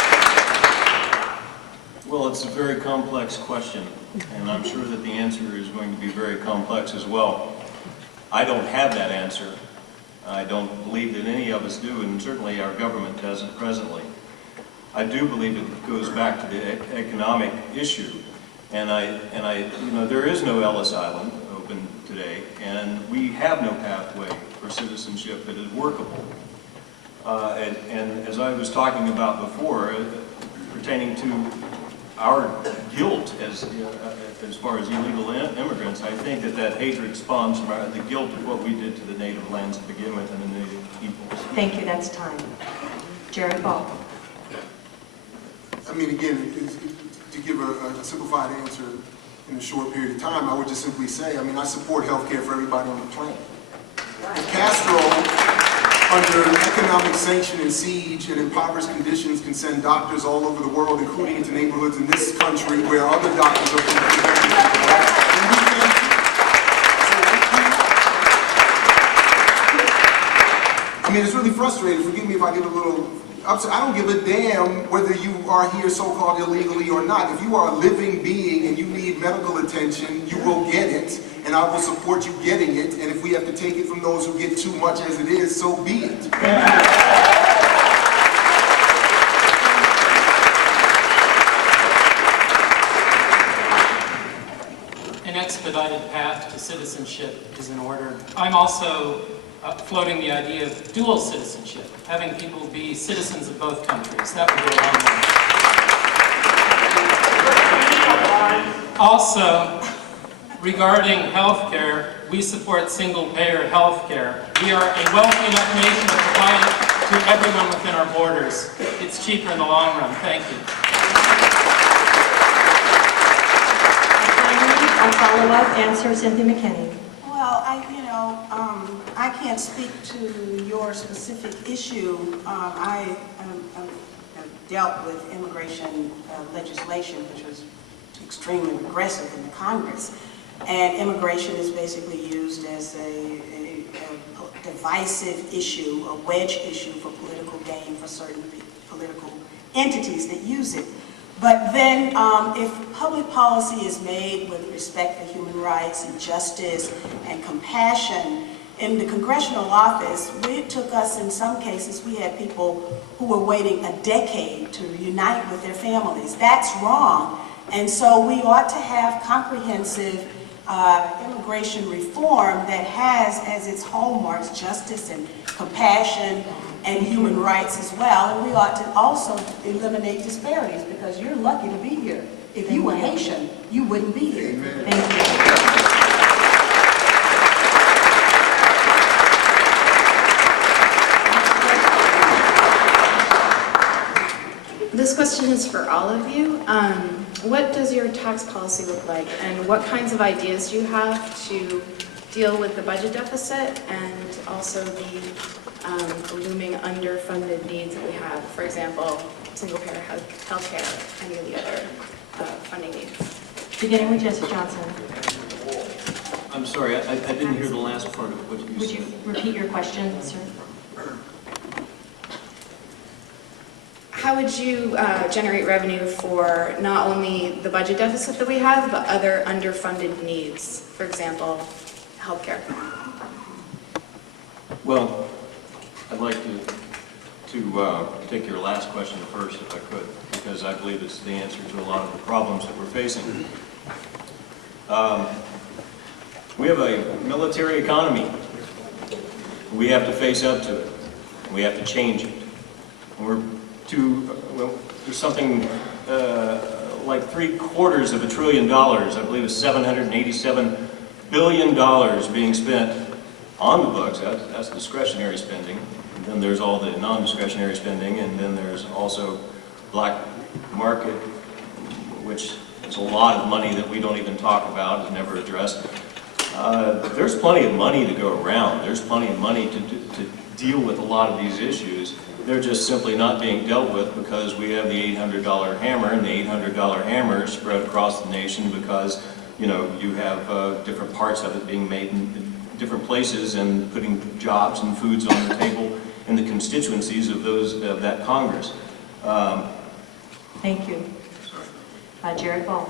Well, it's a very complex question, and I'm sure that the answer is going to be very complex as well. I don't have that answer. I don't believe that any of us do, and certainly our government doesn't presently. I do believe it goes back to the economic issue, and you know, there is no Ellis Island open today, and we have no pathway for citizenship that is workable. And as I was talking about before, pertaining to our guilt as far as illegal immigrants, I think that hatred spawns from the guilt of what we did to the native lands to begin with and the native peoples. Thank you, that's time. Jared Ball. I mean, again, to give a simplified answer in a short period of time, I would just simply say, I mean, I support health care for everybody on the planet. Castro, under economic sanction and siege and impoverished conditions, can send doctors all over the world, including into neighborhoods in this country where other doctors are I mean, it's really frustrating. Forgive me if I get a little upset. I don't give a damn whether you are here so-called illegally or not. If you are a living being and you need medical attention, you will get it, and I will support you getting it. And if we have to take it from those who get too much as it is, so be it. An expedited path to citizenship is in order. I'm also floating the idea of dual citizenship, having people be citizens of both countries. That would go a long way. Also, regarding health care, we support single-payer health care. We are a wealthy enough nation to provide it to everyone within our borders. It's cheaper in the long run. Thank you. A follow-up answer, Cynthia McKinney. Well, I can't speak to your specific issue. I have dealt with immigration legislation, which was extremely aggressive in the Congress. And immigration is basically used as a divisive issue, a wedge issue for political gain for certain political entities that use it. But then if public policy is made with respect for human rights and justice and compassion, in the congressional office, it took us, in some cases, we had people who were waiting a decade to reunite with their families. That's wrong. And so we ought to have comprehensive immigration reform that has as its hallmarks justice and compassion and human rights as well. And we ought to also eliminate disparities, because you're lucky to be here. If you were Haitian, you wouldn't be here. Amen. Thank you. This question is for all of you. What does your tax policy look like, and what kinds of ideas do you have to deal with the budget deficit and also the looming underfunded needs that we have? For example, single-payer health care, any of the other funding needs. Beginning with Jesse Johnson. I'm sorry, I didn't hear the last part of what you said. Would you repeat your question, sir? How would you generate revenue for not only the budget deficit that we have, but other underfunded needs? For example, healthcare. Well, I'd like to take your last question first, if I could, because I believe it's the answer to a lot of the problems that we're facing. We have a military economy. We have to face up to it. We have to change it. There's something like $750 billion, I believe it's $787 billion being spent on the books. That's discretionary spending. And then there's all the non-discretionary spending, and then there's also black market, which There's a lot of money that we don't even talk about, is never addressed. There's plenty of money to go around. There's plenty of money to deal with a lot of these issues. They're just simply not being dealt with because we have the $800 hammer, and the $800 hammer is spread across the nation because, you know, you have different parts of it being made in different places and putting jobs and foods on the table in the constituencies of that Congress. Thank you. Jared Ball.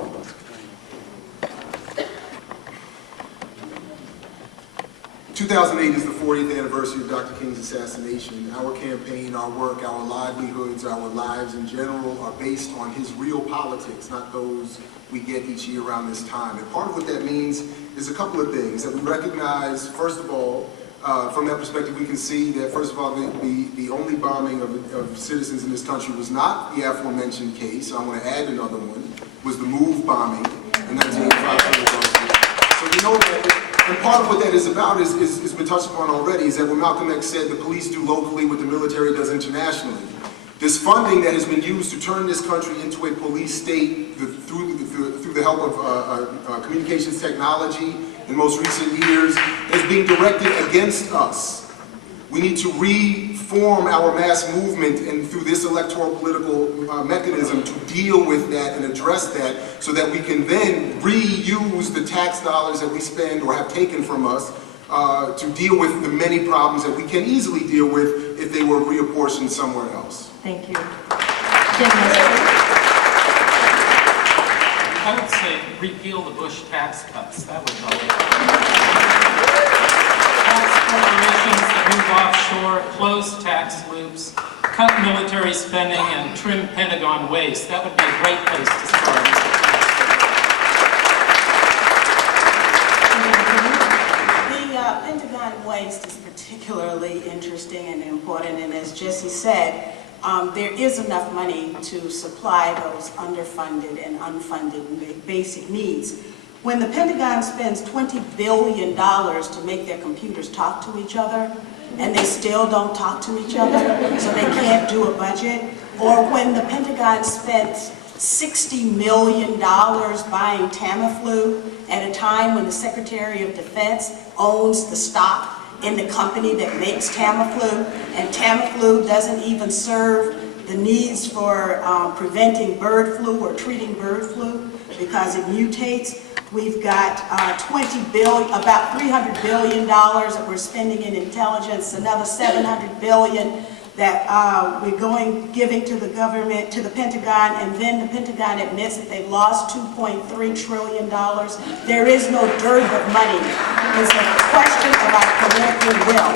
In 2008 is the 40th anniversary of Dr. King's assassination. Our campaign, our work, our livelihoods, our lives in general are based on his real politics, not those we get each year around this time. And part of what that means is a couple of things that we recognize. First of all, from that perspective, we can see that, first of all, the only bombing of citizens in this country was not the aforementioned case. I want to add another one, was the MOVE bombing in 1985. So we know that. And part of what that is about is been touched upon already, is that what Malcolm X said, the police do locally what the military does internationally. This funding that has been used to turn this country into a police state through the help of communications technology in most recent years is being directed against us. We need to reform our mass movement and through this electoral political mechanism to deal with that and address that so that we can then reuse the tax dollars that we spend or have taken from us to deal with the many problems that we can easily deal with if they were reapportioned somewhere else. Thank you. I would say repeal the Bush tax cuts. That would help. Tax corporations that move offshore, close tax loops, cut military spending, and trim Pentagon waste. That would be a great place to start. The Pentagon waste is particularly interesting and important, and as Jesse said, there is enough money to supply those underfunded and unfunded basic needs. When the Pentagon spends $20 billion to make their computers talk to each other, and they still don't talk to each other, so they can't do a budget, or when the Pentagon spends $60 million buying Tamiflu at a time when the Secretary of Defense owns the stock in the company that makes Tamiflu, and Tamiflu doesn't even serve the needs for preventing bird flu or treating bird flu because it mutates. We've got about $300 billion that we're spending in intelligence, another $700 billion that we're giving to the government, to the Pentagon, and then the Pentagon admits that they've lost $2.3 trillion. There is no dearth of money. It's a question of our political will.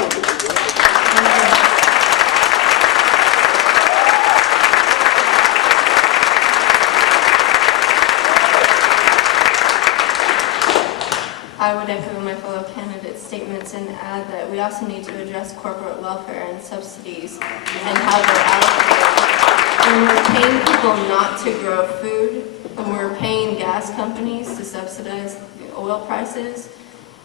I would echo my fellow candidates' statements and add that we also need to address corporate welfare and subsidies and how they're allocated. When we're paying people not to grow food, when we're paying gas companies to subsidize oil prices,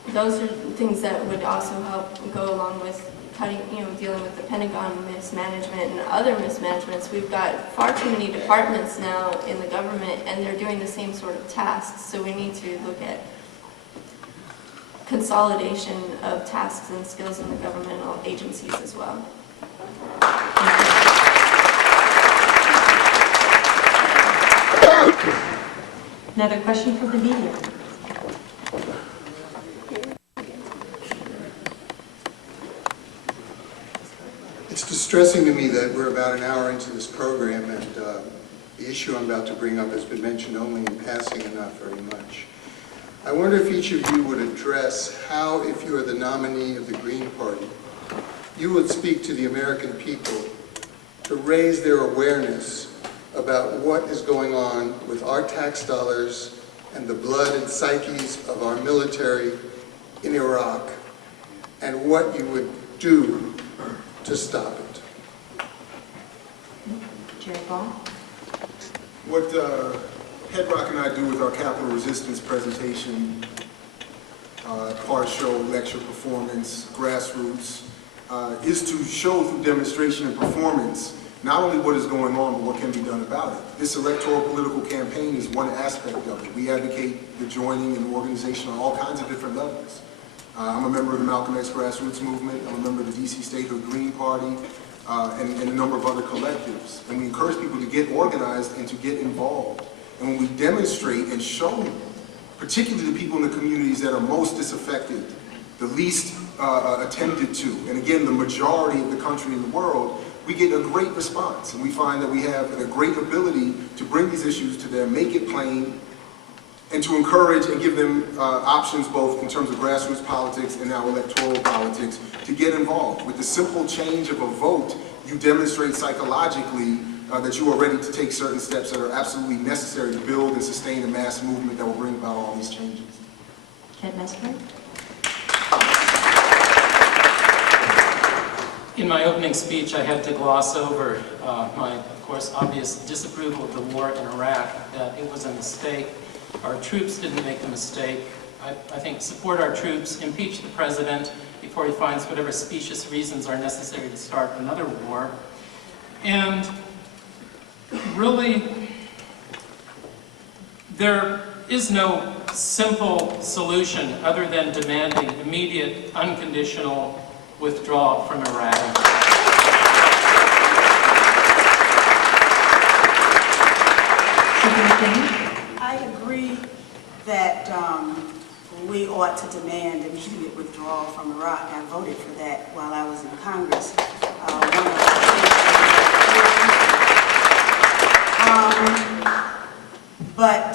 those are things that would also help go along with cutting, dealing with the Pentagon mismanagement and other mismanagements. We've got far too many departments now in the government, and they're doing the same sort of tasks. So we need to look at consolidation of tasks and skills in the governmental agencies as well. Another question from the media. It's distressing to me that we're about an hour into this program and the issue I'm about to bring up has been mentioned only in passing and not very much. I wonder if each of you would address how, if you are the nominee of the Green Party, you would speak to the American people to raise their awareness about what is going on with our tax dollars and the blood and psyches of our military in Iraq, and what you would do to stop it. Jared Ball. What Hedrock and I do with our capital resistance presentation, car show, lecture, performance, grassroots, is to show through demonstration and performance not only what is going on, but what can be done about it. This electoral political campaign is one aspect of it. We advocate the joining and organization on all kinds of different levels. I'm a member of the Malcolm X Grassroots Movement. I'm a member of the DC Statehood Green Party, and a number of other collectives. And we encourage people to get organized and to get involved. And when we demonstrate and show, particularly the people in the communities that are most disaffected, the least attended to, and again, the majority of the country and the world, we get a great response. And we find that we have a great ability to bring these issues to them, make it plain, and to encourage and give them options both in terms of grassroots politics and now electoral politics to get involved. With the simple change of a vote, you demonstrate psychologically that you are ready to take certain steps that are absolutely necessary to build and sustain a mass movement that will bring about all these changes. Ken Mesmer? In my opening speech, I had to gloss over my, of course, obvious disapproval of the war in Iraq, that it was a mistake. Our troops didn't make the mistake. I think support our troops, impeach the president before he finds whatever specious reasons are necessary to start another war. And really, there is no simple solution other than demanding immediate, unconditional withdrawal from Iraq. I agree that we ought to demand immediate withdrawal from Iraq. I voted for that while I was in Congress. But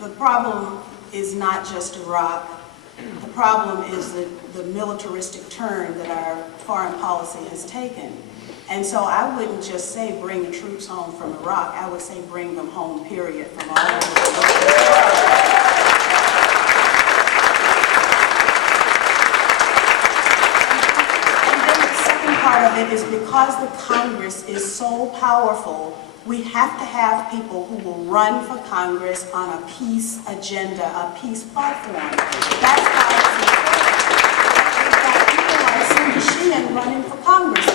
the problem is not just Iraq. The problem is the militaristic turn that our foreign policy has taken. And so I wouldn't just say bring the troops home from Iraq. I would say bring them home, period, from all over the world. And then the second part of it is because the Congress is so powerful, we have to have people who will run for Congress on a peace agenda, a peace platform. That's why it's important. We've got people like Cindy Sheehan running for Congress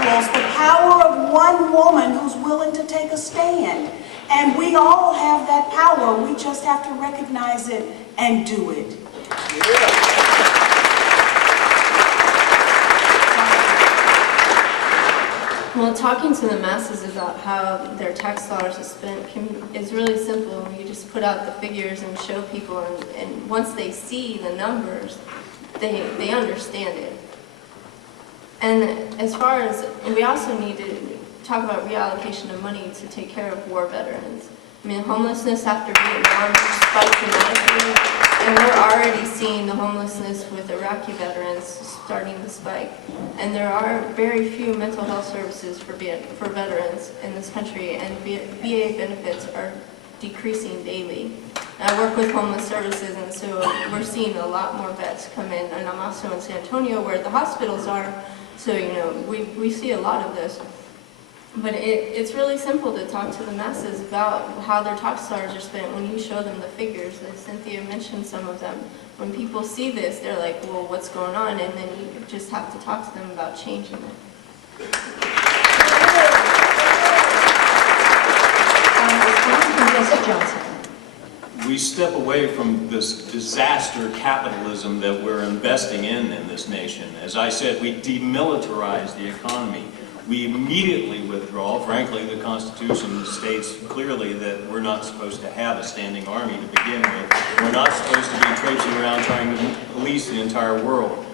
because the power of one woman who's willing to take a stand. And we all have that power. We just have to recognize it and do it. Well, talking to the masses about how their tax dollars are spent is really simple. You just put out the figures and show people, and once they see the numbers, they understand it. And as far as, we also need to talk about reallocation of money to take care of war veterans. I mean, homelessness after Vietnam spiked dramatically, and we're already seeing the homelessness with Iraqi veterans starting to spike. And there are very few mental health services for veterans in this country, and VA benefits are decreasing daily. I work with homeless services, and so we're seeing a lot more vets come in, and I'm also in San Antonio where the hospitals are, so you know, we see a lot of this. But it's really simple to talk to the masses about how their tax dollars are spent when you show them the figures. As Cynthia mentioned some of them. When people see this, they're like, well, what's going on? And then you just have to talk to them about changing it. Mr. Johnson. We step away from this disaster capitalism that we're investing in this nation. As I said, we demilitarize the economy. We immediately withdraw. Frankly, the Constitution states clearly that we're not supposed to have a standing army to begin with. We're not supposed to be traipsing around trying to police the entire world.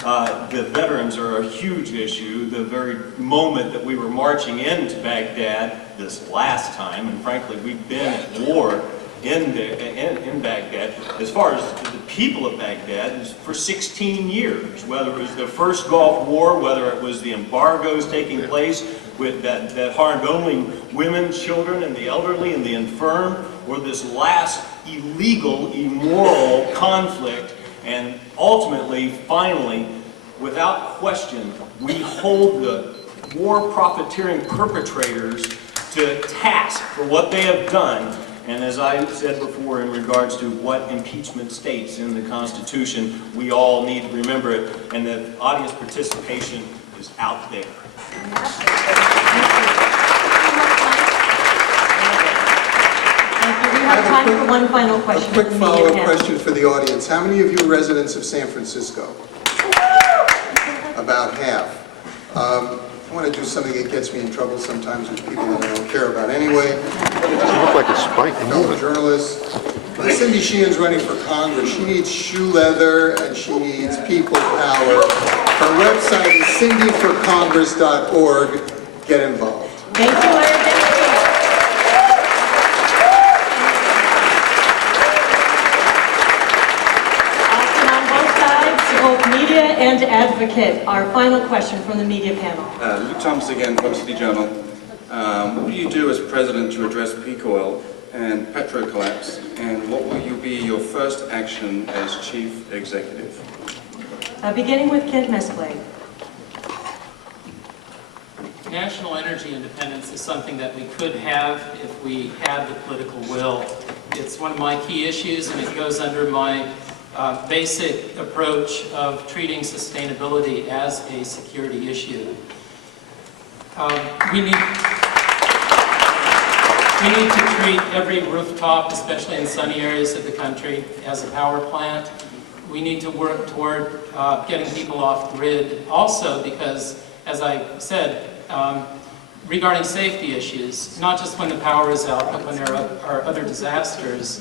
The veterans are a huge issue. The very moment that we were marching into Baghdad this last time, and frankly, we've been at war in Baghdad, as far as the people of Baghdad, is for 16 years, whether it was the first Gulf War, whether it was the embargoes taking place with that harmed only women, children, and the elderly and the infirm, or this last illegal, immoral conflict. And ultimately, finally, without question, we hold the war profiteering perpetrators to task for what they have done. And as I said before in regards to what impeachment states in the Constitution, we all need to remember it, and that audience participation is out there. We have time for one final question. A quick from the media follow-up panel. question for the audience. How many of you are residents of San Francisco? About half. I want to do something that gets me in trouble sometimes with people that I don't care about anyway. Doesn't look like a spike. Fellow journalists. Cindy Sheehan's running for Congress. She needs shoe leather and she needs people power. Her website is cindyforcongress.org. Get involved. Thank you, Larry. On both sides, both media and advocate. Our final question from the media panel. Luke Thomas again from City Journal. What will you do as president to address peak oil and petro collapse, and what will you be your first action as chief executive? Beginning with Kent Mesplay. National energy independence is something that we could have if we had the political will. It's one of my key issues, and it goes under my basic approach of treating sustainability as a security issue. We need to treat every rooftop, especially in sunny areas of the country, as a power plant. We need to work toward getting people off grid also because, as I said, regarding safety issues, not just when the power is out, but when there are other disasters,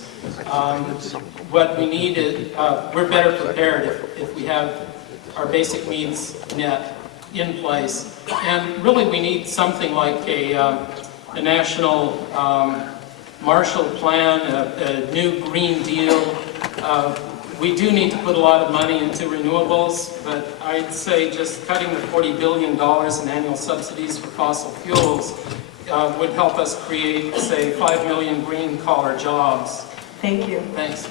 what we need is, we're better prepared if we have our basic needs met in place. And really we need something like a national Marshall Plan, a new Green Deal. We do need to put a lot of money into renewables, but I'd say just cutting the $40 billion in annual subsidies for fossil fuels would help us create, say, 5 million green-collar jobs. Thank you. Thanks.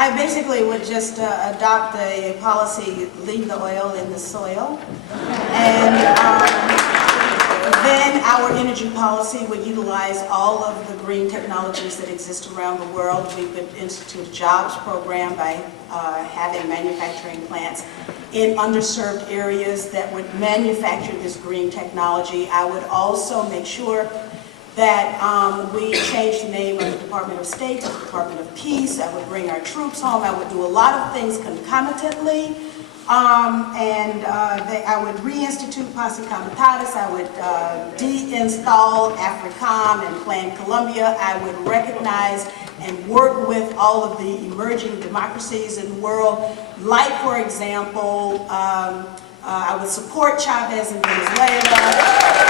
I basically would just adopt a policy, leave the oil in the soil. And then our energy policy would utilize all of the green technologies that exist around the world. We would institute a jobs program by having manufacturing plants in underserved areas that would manufacture this green technology. I would also make sure that we changed the name of the Department of State to the Department of Peace. I would bring our troops home. I would do a lot of things concomitantly. I would reinstitute Posse Comitatus. I would deinstall AFRICOM and Plan Colombia. I would recognize and work with all of the emerging democracies in the world. Like, for example, I would support Chavez in Venezuela.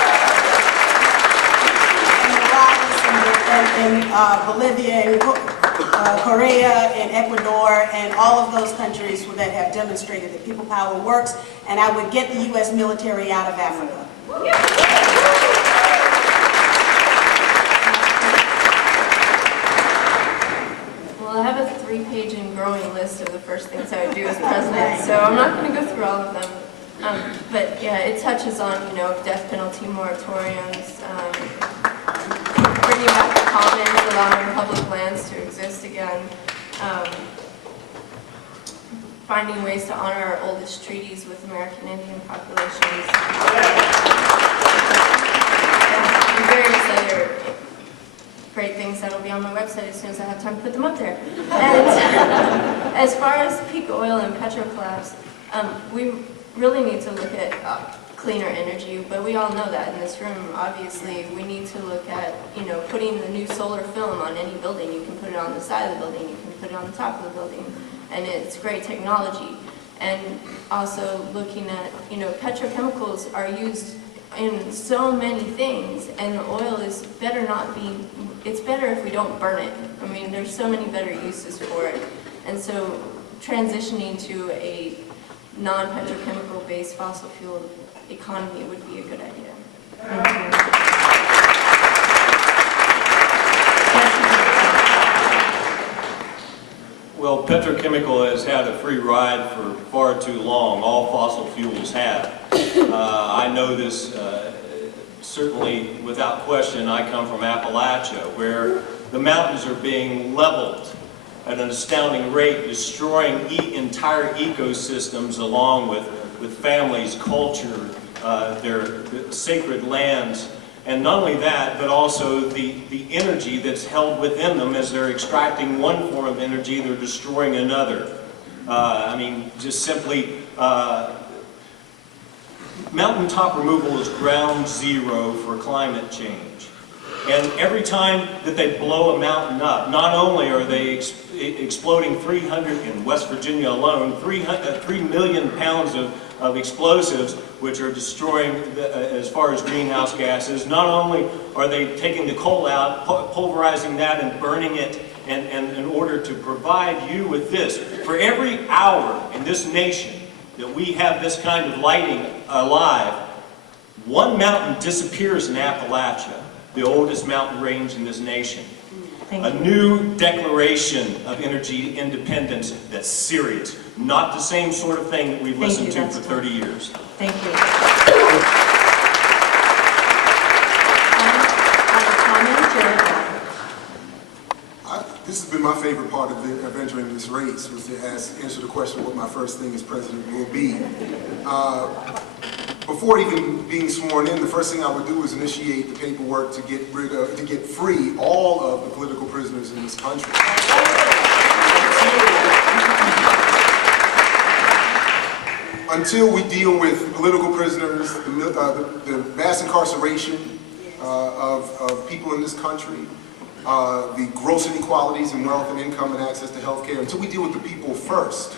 In Bolivia, in Korea, in Ecuador, and all of those countries that have demonstrated that people power works, and I would get the U.S. military out of Africa. Well, I have a 3-page and growing list of the first things I would do as president, so I'm not going to go through all of them. But yeah, it touches on, death penalty moratoriums, bringing back the commons, allowing public lands to exist again, finding ways to honor our oldest treaties with American Indian populations. I'm very excited. Great things that'll be on my website as soon as I have time to put them up there. And as far as peak oil and petro collapse, we really need to look at cleaner energy, but we all know that in this room. Obviously, we need to look at, putting the new solar film on any building. You can put it on the side of the building, you can put it on the top of the building, and it's great technology. And also looking at, petrochemicals are used in so many things, and the oil is better it's better if we don't burn it. I mean, there's so many better uses for it. And so transitioning to a non-petrochemical based fossil fuel economy would be a good idea. Well, petrochemical has had a free ride for far too long. All fossil fuels have. I know this certainly without question. I come from Appalachia, where the mountains are being leveled at an astounding rate, destroying entire ecosystems along with families, culture, their sacred lands. And not only that, but also the energy that's held within them. As they're extracting one form of energy, they're destroying another. I mean, just simply, mountaintop removal is ground zero for climate change. And every time that they blow a mountain up, not only are they exploding 300, in West Virginia alone, 3 million pounds of explosives, which are destroying, as far as greenhouse gases. Not only are they taking the coal out, pulverizing that and burning it, and in order to provide you with this. For every hour in this nation that we have this kind of lighting alive, one mountain disappears in Appalachia, the oldest mountain range in this nation. A new declaration of energy independence that's serious. Not the same sort of thing that we've listened to for 30 years. Thank you. This has been my favorite part of entering this race, was to answer the question what my first thing as president will be. Before even being sworn in, the first thing I would do is initiate the paperwork to get free all of the political prisoners in this country. Until we deal with political prisoners, the mass incarceration of people in this country, the gross inequalities in wealth and income and access to health care, until we deal with the people first,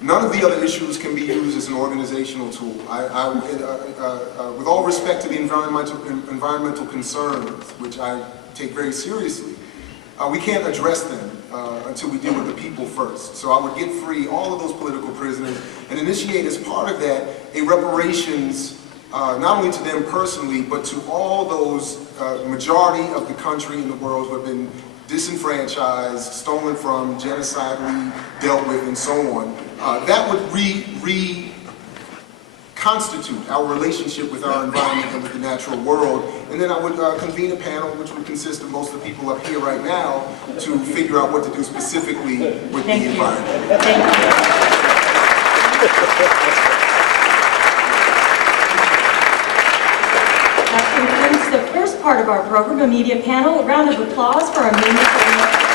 none of the other issues can be used as an organizational tool. With all respect to the environmental concerns, which I take very seriously, we can't address them until we deal with the people first. So I would get free all of those political prisoners and initiate as part of that a reparations not only to them personally, but to all those majority of the country in the world who have been disenfranchised, stolen from, genocidally dealt with, and so on. That would reconstitute our relationship with our environment and with the natural world. And then I would convene a panel which would consist of most of the people up here right now to figure out what to do specifically with the environment. That concludes the first part of our program, a media panel. A round of applause for our media panel.